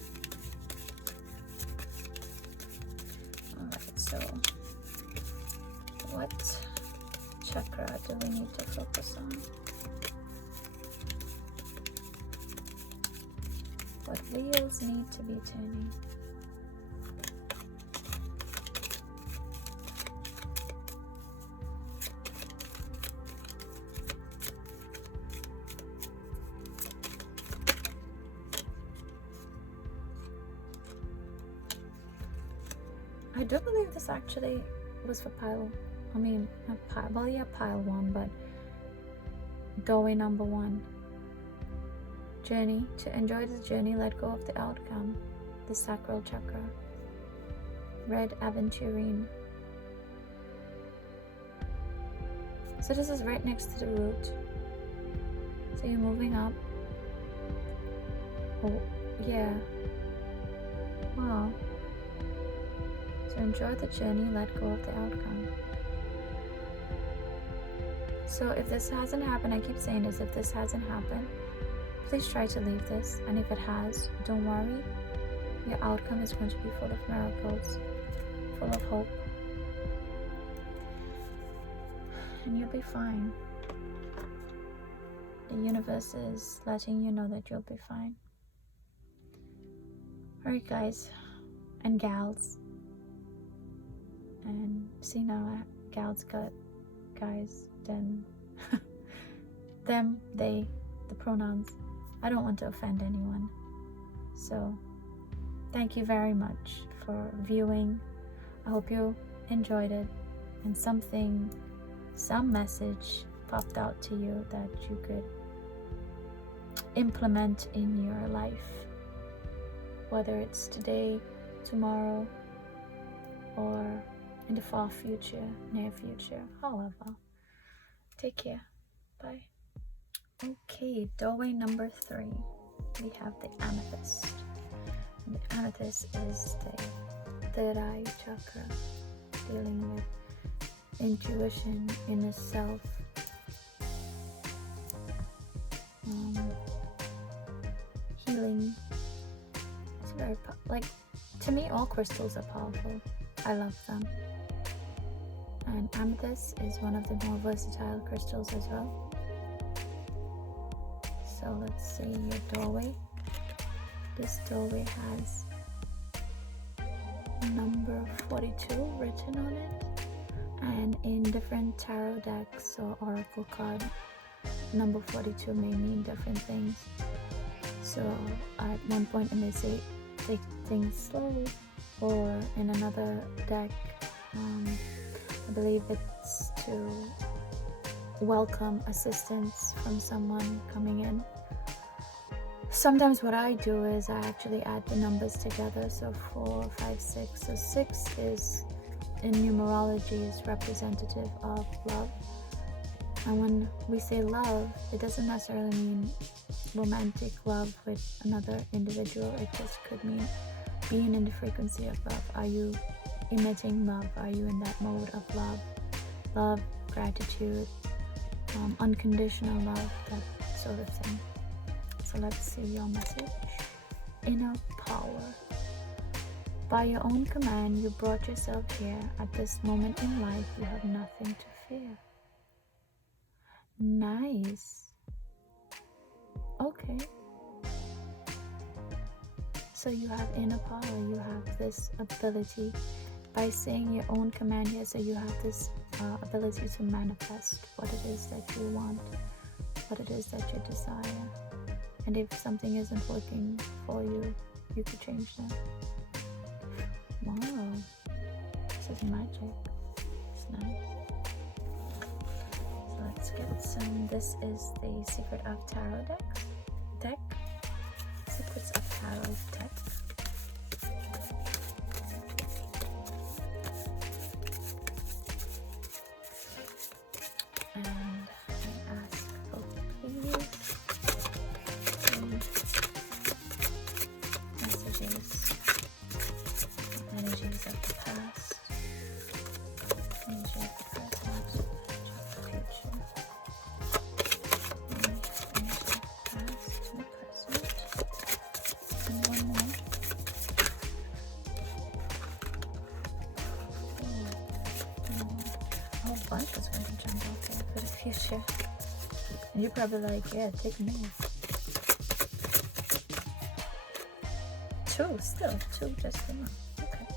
Alright, so what chakra do we need to focus on? What wheels need to be turning? I do believe this actually was for pile one, but doorway number 1. Journey. To enjoy this journey, let go of the outcome. The sacral chakra. Red aventurine. So this is right next to the root. So you're moving up. Oh, yeah. Wow. So enjoy the journey, let go of the outcome. So if this hasn't happened, I keep saying this, if this hasn't happened, please try to leave this. And if it has, don't worry. Your outcome is going to be full of miracles, full of hope. And you'll be fine. The universe is letting you know that you'll be fine. Alright guys and gals. And see now, gals got guys, then them, they, the pronouns. I don't want to offend anyone. So thank you very much for viewing. I hope you enjoyed it and some message popped out to you that you could implement in your life, whether it's today, tomorrow, or in the far future, near future, however. Take care. Bye. Okay, doorway number 3. We have the Amethyst. And the Amethyst is the third eye chakra, dealing with intuition, inner self, healing. It's very to me, all crystals are powerful. I love them. And amethyst is one of the more versatile crystals as well. So let's see your doorway. This doorway has number 42 written on it, and in different tarot decks or oracle card, number 42 may mean different things. So at one point it may say take things slowly, or in another deck, I believe it's to welcome assistance from someone coming in. Sometimes what I do is I actually add the numbers together, so 4, 5, 6. So 6 is, in numerology, is representative of love. And when we say love, it doesn't necessarily mean romantic love with another individual. It just could mean being in the frequency of love. Are you emitting love? Are you in that mode of love? Love, gratitude, unconditional love, that sort of thing. So let's see your message. Inner power. By your own command, you brought yourself here. At this moment in life, you have nothing to fear. Nice. Okay. So you have inner power. You have this ability. By saying your own command here, so you have this ability to manifest what it is that you want, what it is that you desire. And if something isn't working for you, you could change that. Wow, this is magic. It's nice. So let's get some. This is the Secret of Tarot deck. Secrets of Tarot deck. And I ask for please. Messages, energies of the past, energy of the present, of the future, energy of the past and present, and one more. A whole bunch is going to jump out there for the future. And you're probably like, yeah, take more. Two, just enough. Okay.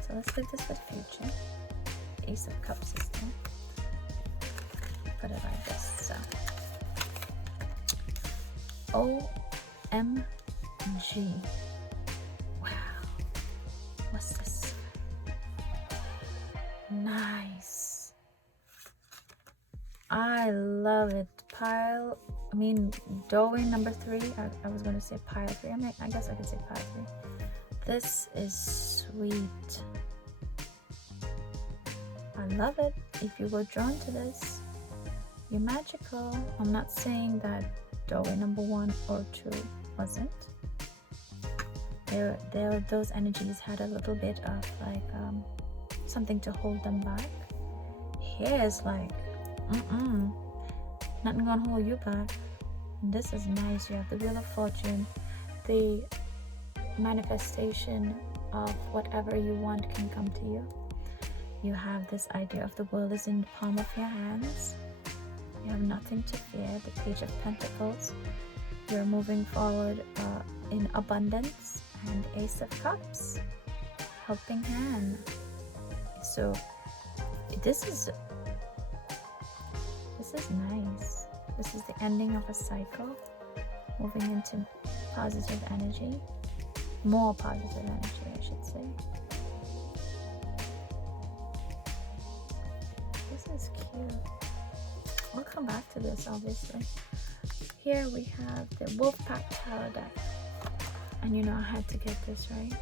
So let's leave this for the future. Ace of Cups is there. Put it like this. So OMG. Wow. What's this? Nice. I love it. Doorway number 3. I was going to say pile 3. I guess I could say pile 3. This is sweet. I love it. If you were drawn to this, you're magical. I'm not saying that doorway number 1 or 2 wasn't. Those energies had a little bit of like something to hold them back. Here is like, nothing gonna hold you back. And this is nice. You have the Wheel of Fortune, the manifestation of whatever you want can come to you. You have this idea of the world is in the palm of your hands. You have nothing to fear. The Page of Pentacles. You're moving forward in abundance, and Ace of Cups, helping hand. So this is nice. This is the ending of a cycle, moving into positive energy, more positive energy, I should say. This is cute. We'll come back to this, obviously. Here we have the Wolfpack Tarot deck, and you know I had to get this, right?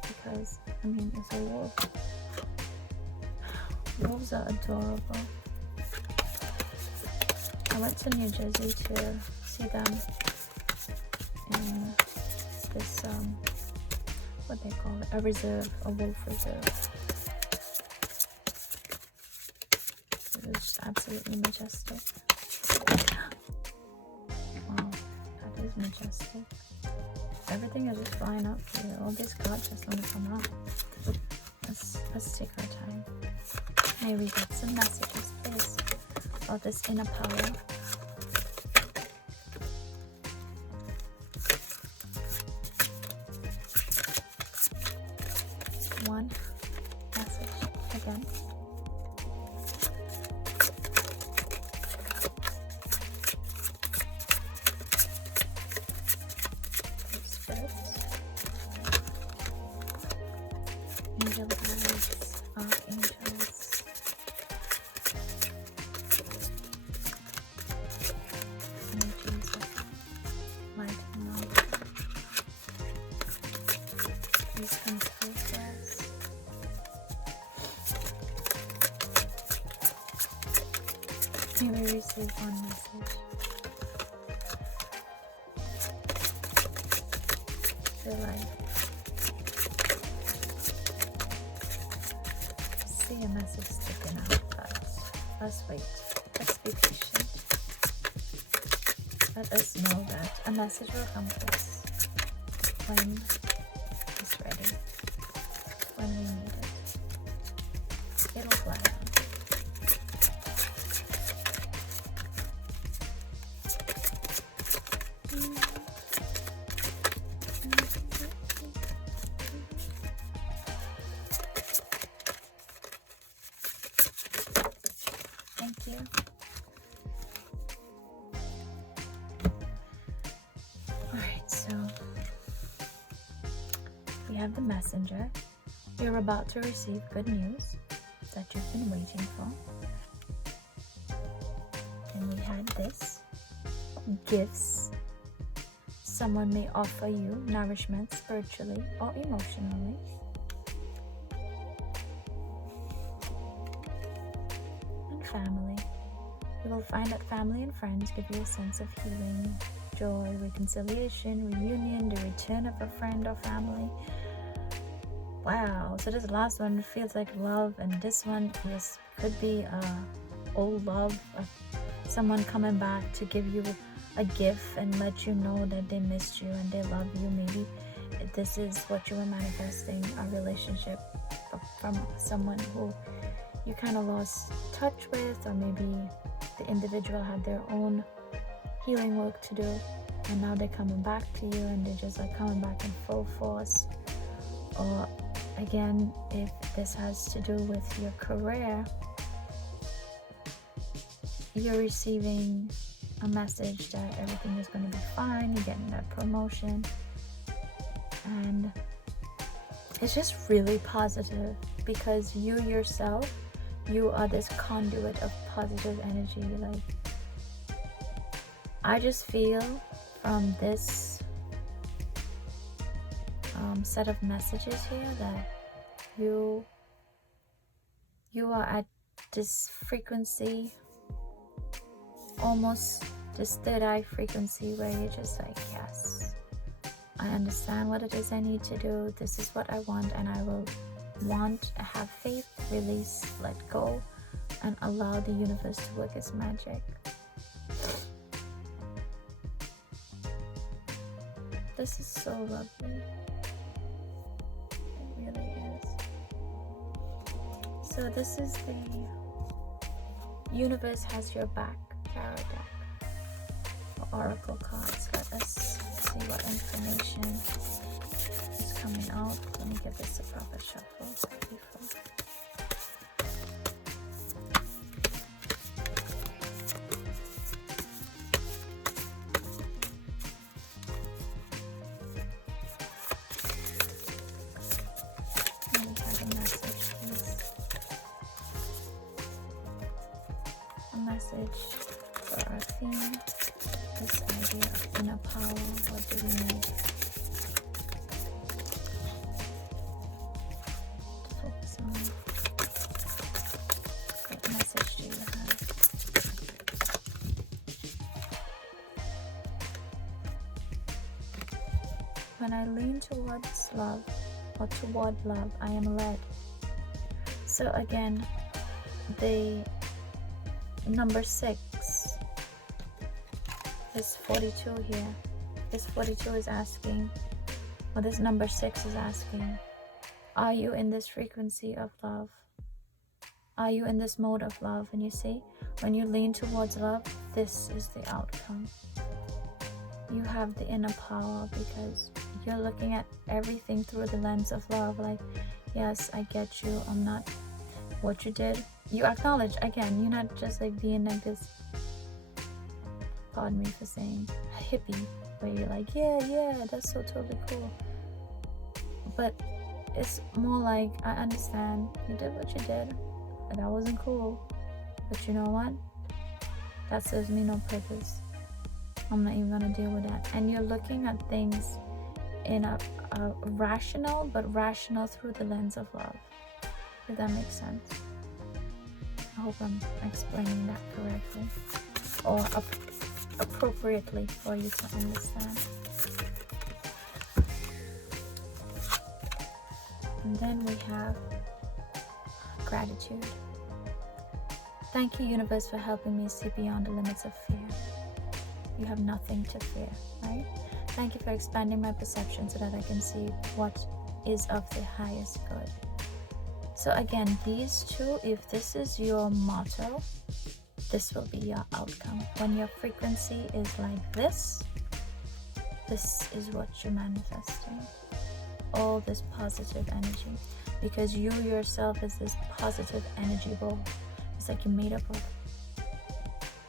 Because it's a wolf. Wolves are adorable. I went to New Jersey to see them in this, what they call it, a reserve, a wolf reserve. It was absolutely majestic. Wow, that is majestic. Everything is just flying up here. All these cards just want to come out. Let's take our time. May we get some messages, please, about this inner power. messages come through for us. Maybe we receive one message. Feel like I see a message sticking out, but let's wait. Let's be patient. Let us know that a message will come to us when it's ready, when we need it. It'll fly out. Thank you. Alright, so we have the messenger. You're about to receive good news that you've been waiting for. And we had this. Gifts. Someone may offer you nourishment spiritually or emotionally. And family. You will find that family and friends give you a sense of healing, joy, reconciliation, reunion, the return of a friend or family. Wow, so this last one feels like love, and this one could be old love, someone coming back to give you a gift and let you know that they missed you and they love you. Maybe this is what you were manifesting, a relationship from someone who you kind of lost touch with, or maybe the individual had their own healing work to do, and now they're coming back to you and they're just like coming back in full force. Or again, if this has to do with your career, you're receiving a message that everything is going to be fine, you're getting that promotion, and it's just really positive because you yourself, you are this conduit of positive energy. Like, I just feel from this set of messages here that you are at this frequency, almost this third eye frequency, where you're just like, yes, I understand what it is I need to do, this is what I want, and I will have faith, release, let go, and allow the universe to work its magic. This is so lovely. It really is. So this is the Universe Has Your Back tarot deck, or oracle cards. Let us see what information is coming out. Let me give this a proper shuffle before. Let me have a message, please. A message for our theme. This idea of inner power. What do we need to focus on? What message do you have? When I lean towards love, or toward love, I am led. So again, the number 6 is 42 here. This 42 is asking, or this number 6 is asking, are you in this frequency of love? Are you in this mode of love? And you see, when you lean towards love, this is the outcome. You have the inner power because you're looking at everything through the lens of love. Like, yes, I get you. I'm not what you did. You acknowledge, again, you're not just like being like this, pardon me for saying, hippie, where you're like, yeah, that's so totally cool. But it's more like, I understand you did what you did, and that wasn't cool. But you know what? That serves me no purpose. I'm not even gonna deal with that. And you're looking at things in a rational, but rational through the lens of love, if that makes sense. I hope I'm explaining that correctly or appropriately for you to understand. And then we have gratitude. Thank you, universe, for helping me see beyond the limits of fear. You have nothing to fear, right? Thank you for expanding my perception so that I can see what is of the highest good. So again, these two, if this is your motto, this will be your outcome. When your frequency is like this is what you're manifesting. All this positive energy. Because you yourself is this positive energy ball. It's like you're made up of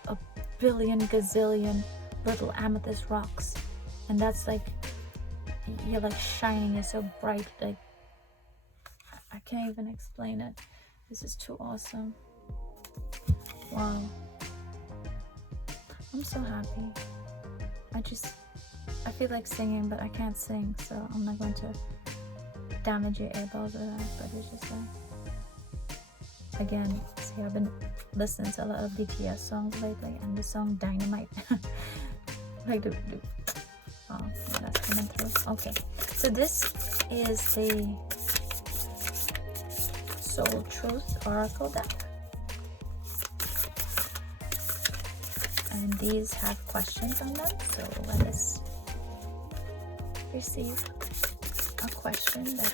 a billion gazillion little amethyst rocks. And that's like, you're like shining, you're so bright, like, I can't even explain it. This is too awesome. Wow. I'm so happy. I feel like singing, but I can't sing, so I'm not going to damage your earballs with that, but it's just like, again, see, I've been listening to a lot of BTS songs lately, and the song Dynamite, like oh, that's coming through. Okay, so this is the Soul Truth Oracle deck, and these have questions on them, so let us receive a question that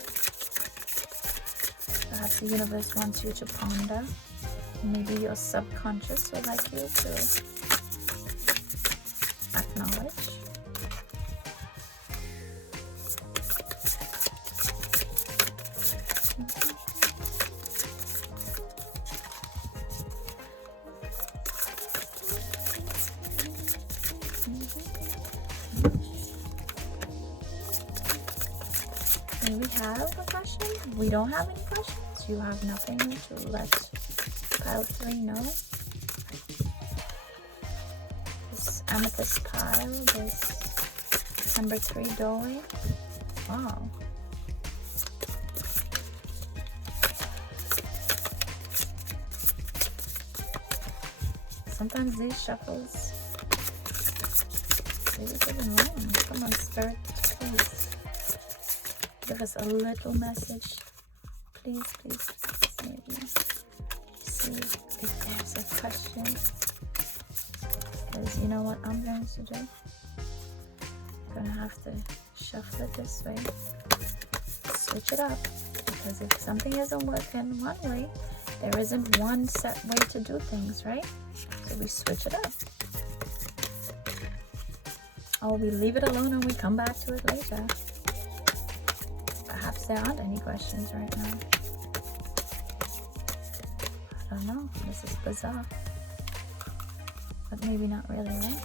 perhaps the universe wants you to ponder. Maybe your subconscious would like you to acknowledge. Do we have a question? We don't have any questions. You have nothing to let pile 3 know. This amethyst pile, this number 3 doorway. Wow. Sometimes these shuffles really get them wrong. Come on, Spirit, please. Give us a little message. Please, please, please, maybe. See if there's a question. Because you know what I'm going to do? I'm going to have to shuffle it this way. Switch it up. Because if something isn't working one way, there isn't one set way to do things, right? So we switch it up. Or we leave it alone and we come back to it later. Perhaps there aren't any questions right now. I don't know. This is bizarre. But maybe not really, right?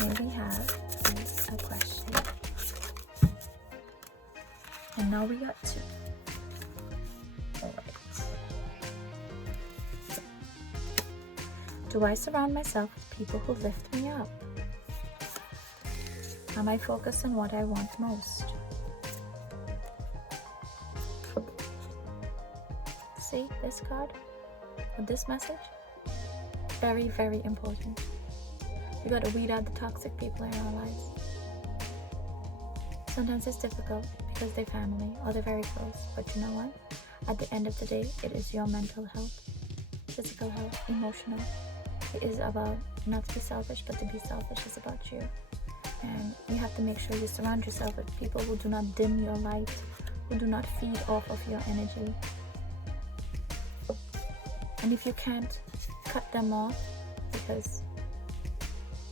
Here we have is a question. And now we got 2. Alright. Do I surround myself with people who lift me up? Am I focused on what I want most? See this card with this message? Very, very important. We got to weed out the toxic people in our lives. Sometimes it's difficult because they're family or they're very close. But you know what? At the end of the day, it is your mental health, physical health, emotional. It is about not to be selfish, but to be selfish is about you. And you have to make sure you surround yourself with people who do not dim your light, who do not feed off of your energy. And if you can't cut them off because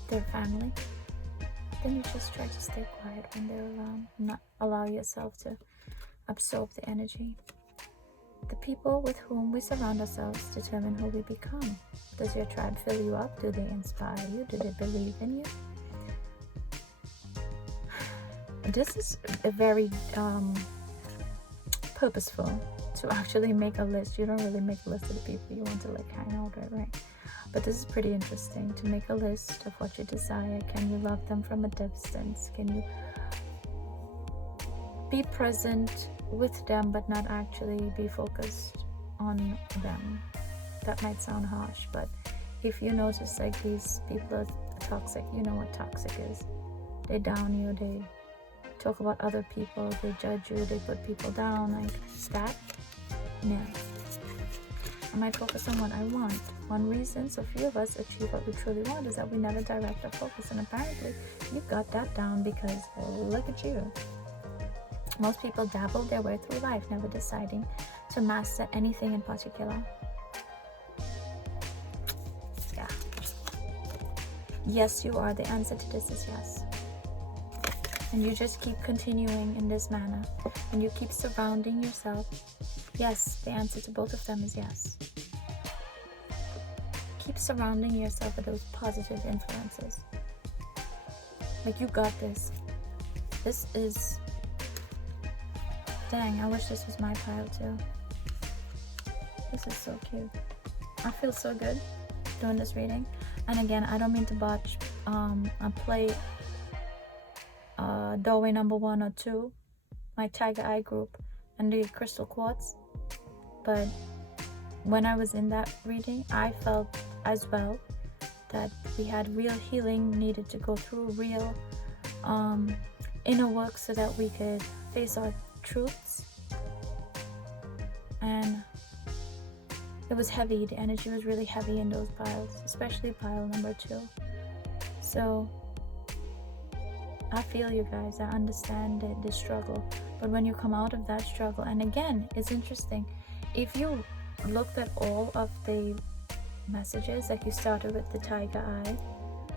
they're family, then you just try to stay quiet when they're around. Not allow yourself to absorb the energy. The people with whom we surround ourselves determine who we become. Does your tribe fill you up? Do they inspire you? Do they believe in you? This is a very purposeful to actually make a list. You don't really make a list of the people you want to like hang out with, right? But this is pretty interesting to make a list of what you desire. Can you love them from a distance? Can you be present with them, but not actually be focused on them. That might sound harsh, but if you notice like these people are toxic, you know what toxic is. They down you, they talk about other people, they judge you, they put people down, like that. No. I might focus on what I want. One reason so few of us achieve what we truly want is that we never direct our focus, and apparently you got that down because, well, look at you. Most people dabble their way through life, never deciding to master anything in particular. Yeah. Yes, you are. The answer to this is yes. And you just keep continuing in this manner, and you keep surrounding yourself. Yes, the answer to both of them is yes. Keep surrounding yourself with those positive influences. Like, you got this. This is... Dang, I wish this was my pile too. This is so cute. I feel so good doing this reading. And again, I don't mean to botch. I play doorway number 1 or 2, my Tiger Eye group, and the Crystal Quartz. But when I was in that reading, I felt as well that we had real healing needed to go through, real inner work, so that we could face our truths. And it was heavy. The energy was really heavy in those piles, especially pile number 2. So I feel you guys. I understand the struggle. But when you come out of that struggle, and again, it's interesting, if you looked at all of the messages, like you started with the Tiger Eye,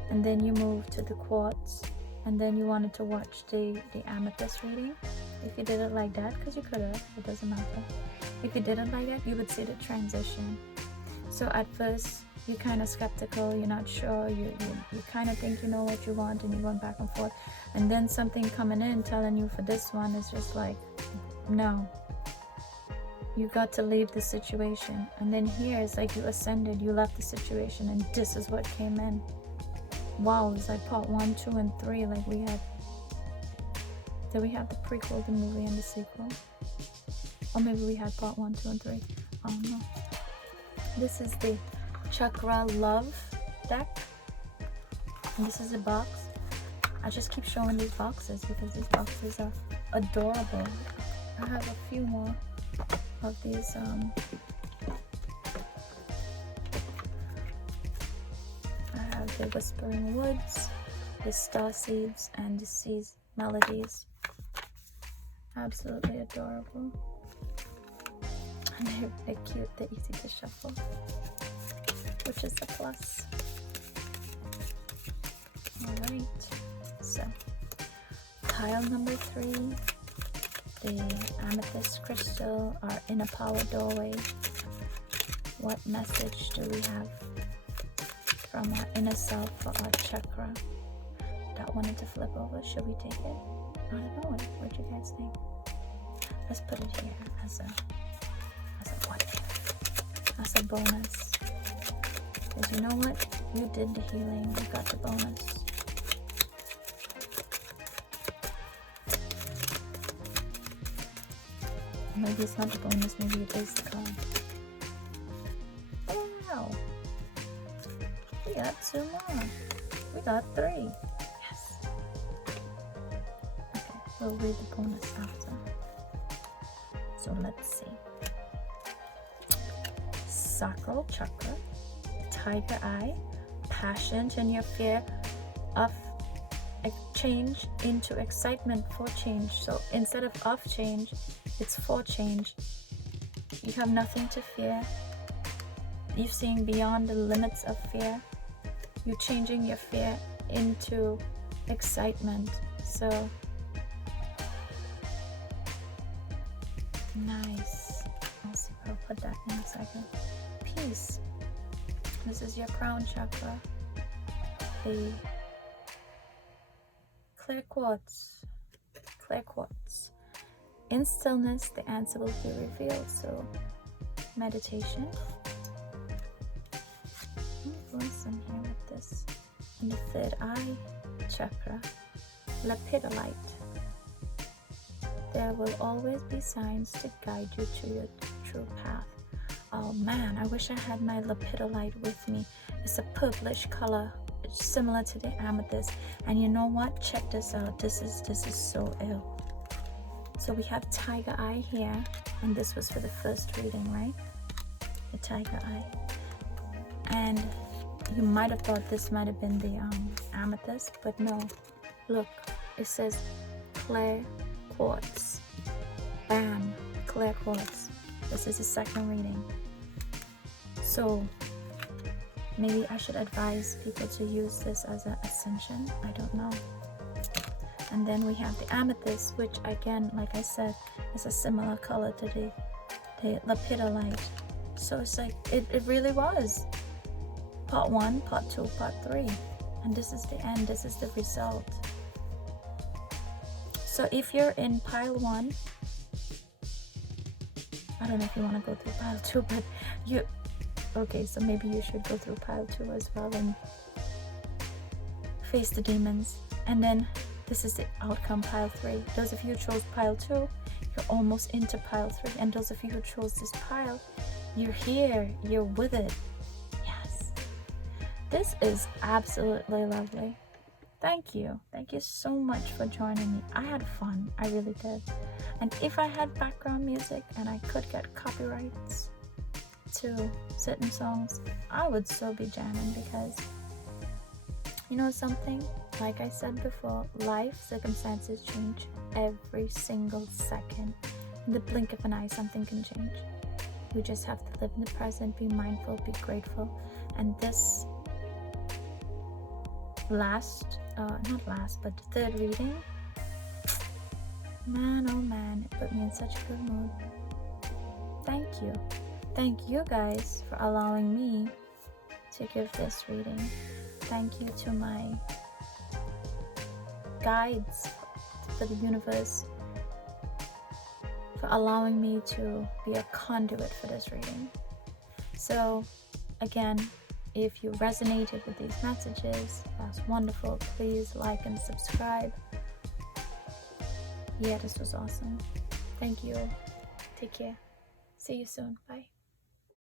and then you moved to the Quartz, and then you wanted to watch the Amethyst reading, if you did it like that, because you could have, it doesn't matter. If you did it like that, you would see the transition. So at first, you're kind of skeptical, you're not sure, you kind of think you know what you want, and you're going back and forth. And then something coming in telling you for this one is just like, no. You got to leave the situation. And then here it's like you ascended, you left the situation, and this is what came in. Wow, it's like part 1, 2, and 3. Like we had... Did we have the prequel, the movie, and the sequel? Or maybe we had part 1, 2, and 3. I don't know. This is the Chakra Love deck. And this is a box. I just keep showing these boxes because these boxes are adorable. I have a few more of these I have the Whispering Woods, the Star Seeds, and the Seas Melodies. Absolutely adorable. And they're cute, they're easy to shuffle, which is a plus. Alright, so pile number 3, the Amethyst crystal, our inner power doorway. What message do we have from our inner self for our chakra? That wanted to flip over. Should we take it? I don't know. What do you guys think? Let's put it here as a what? As a bonus. Because you know what? You did the healing. You got the bonus. Maybe it's not the bonus. Maybe it is the card. Wow. We got 2 more. We got 3. Yes. Okay, we'll read the bonus after. So let's see. Sacral chakra, Tiger Eye, passion, turn your fear of change into excitement for change. So instead of change, it's for change. You have nothing to fear. You're seeing beyond the limits of fear. You're changing your fear into excitement. So nice. I'll see where I'll put that in a second. Peace. This is your crown chakra. The clear quartz. Clear quartz. In stillness, the answer will be revealed. So, meditation. Listen here with this. And the third eye chakra, lapidolite. there will always be signs to guide you to your true path. Oh man, I wish I had my lepidolite with me. It's a purplish color. It's similar to the amethyst. And you know what? Check this out. This is so ill. So we have tiger eye here, and this was for the first reading, right? The tiger eye. And you might have thought this might have been the amethyst, but no. Look, it says clear quartz. Bam, clear quartz. This is the second reading. So maybe I should advise people to use this as an ascension. I don't know. And then we have the amethyst, which again, like I said, is a similar color to the lepidolite. So it's like, it really was part 1, part 2, part 3. And this is the end, this is the result. So if you're in pile 1, I don't know if you want to go through pile 2, but okay, so maybe you should go through pile 2 as well and face the demons. And then this is the outcome, pile 3. Those of you who chose pile 2, you're almost into pile 3. And those of you who chose this pile, you're here, you're with it. Yes. This is absolutely lovely. Thank you. Thank you so much for joining me. I had fun. I really did. And if I had background music and I could get copyrights to certain songs, I would still be jamming, because you know something? Like I said before, life circumstances change every single second. In the blink of an eye, something can change. We just have to live in the present, be mindful, be grateful. And this not last, but the third reading, man, oh man, it put me in such a good mood. Thank you. Thank you guys for allowing me to give this reading. Thank you to my guides for the universe for allowing me to be a conduit for this reading. So again, if you resonated with these messages, that's wonderful. Please like and subscribe. Yeah, this was awesome. Thank you. Take care. See you soon. Bye.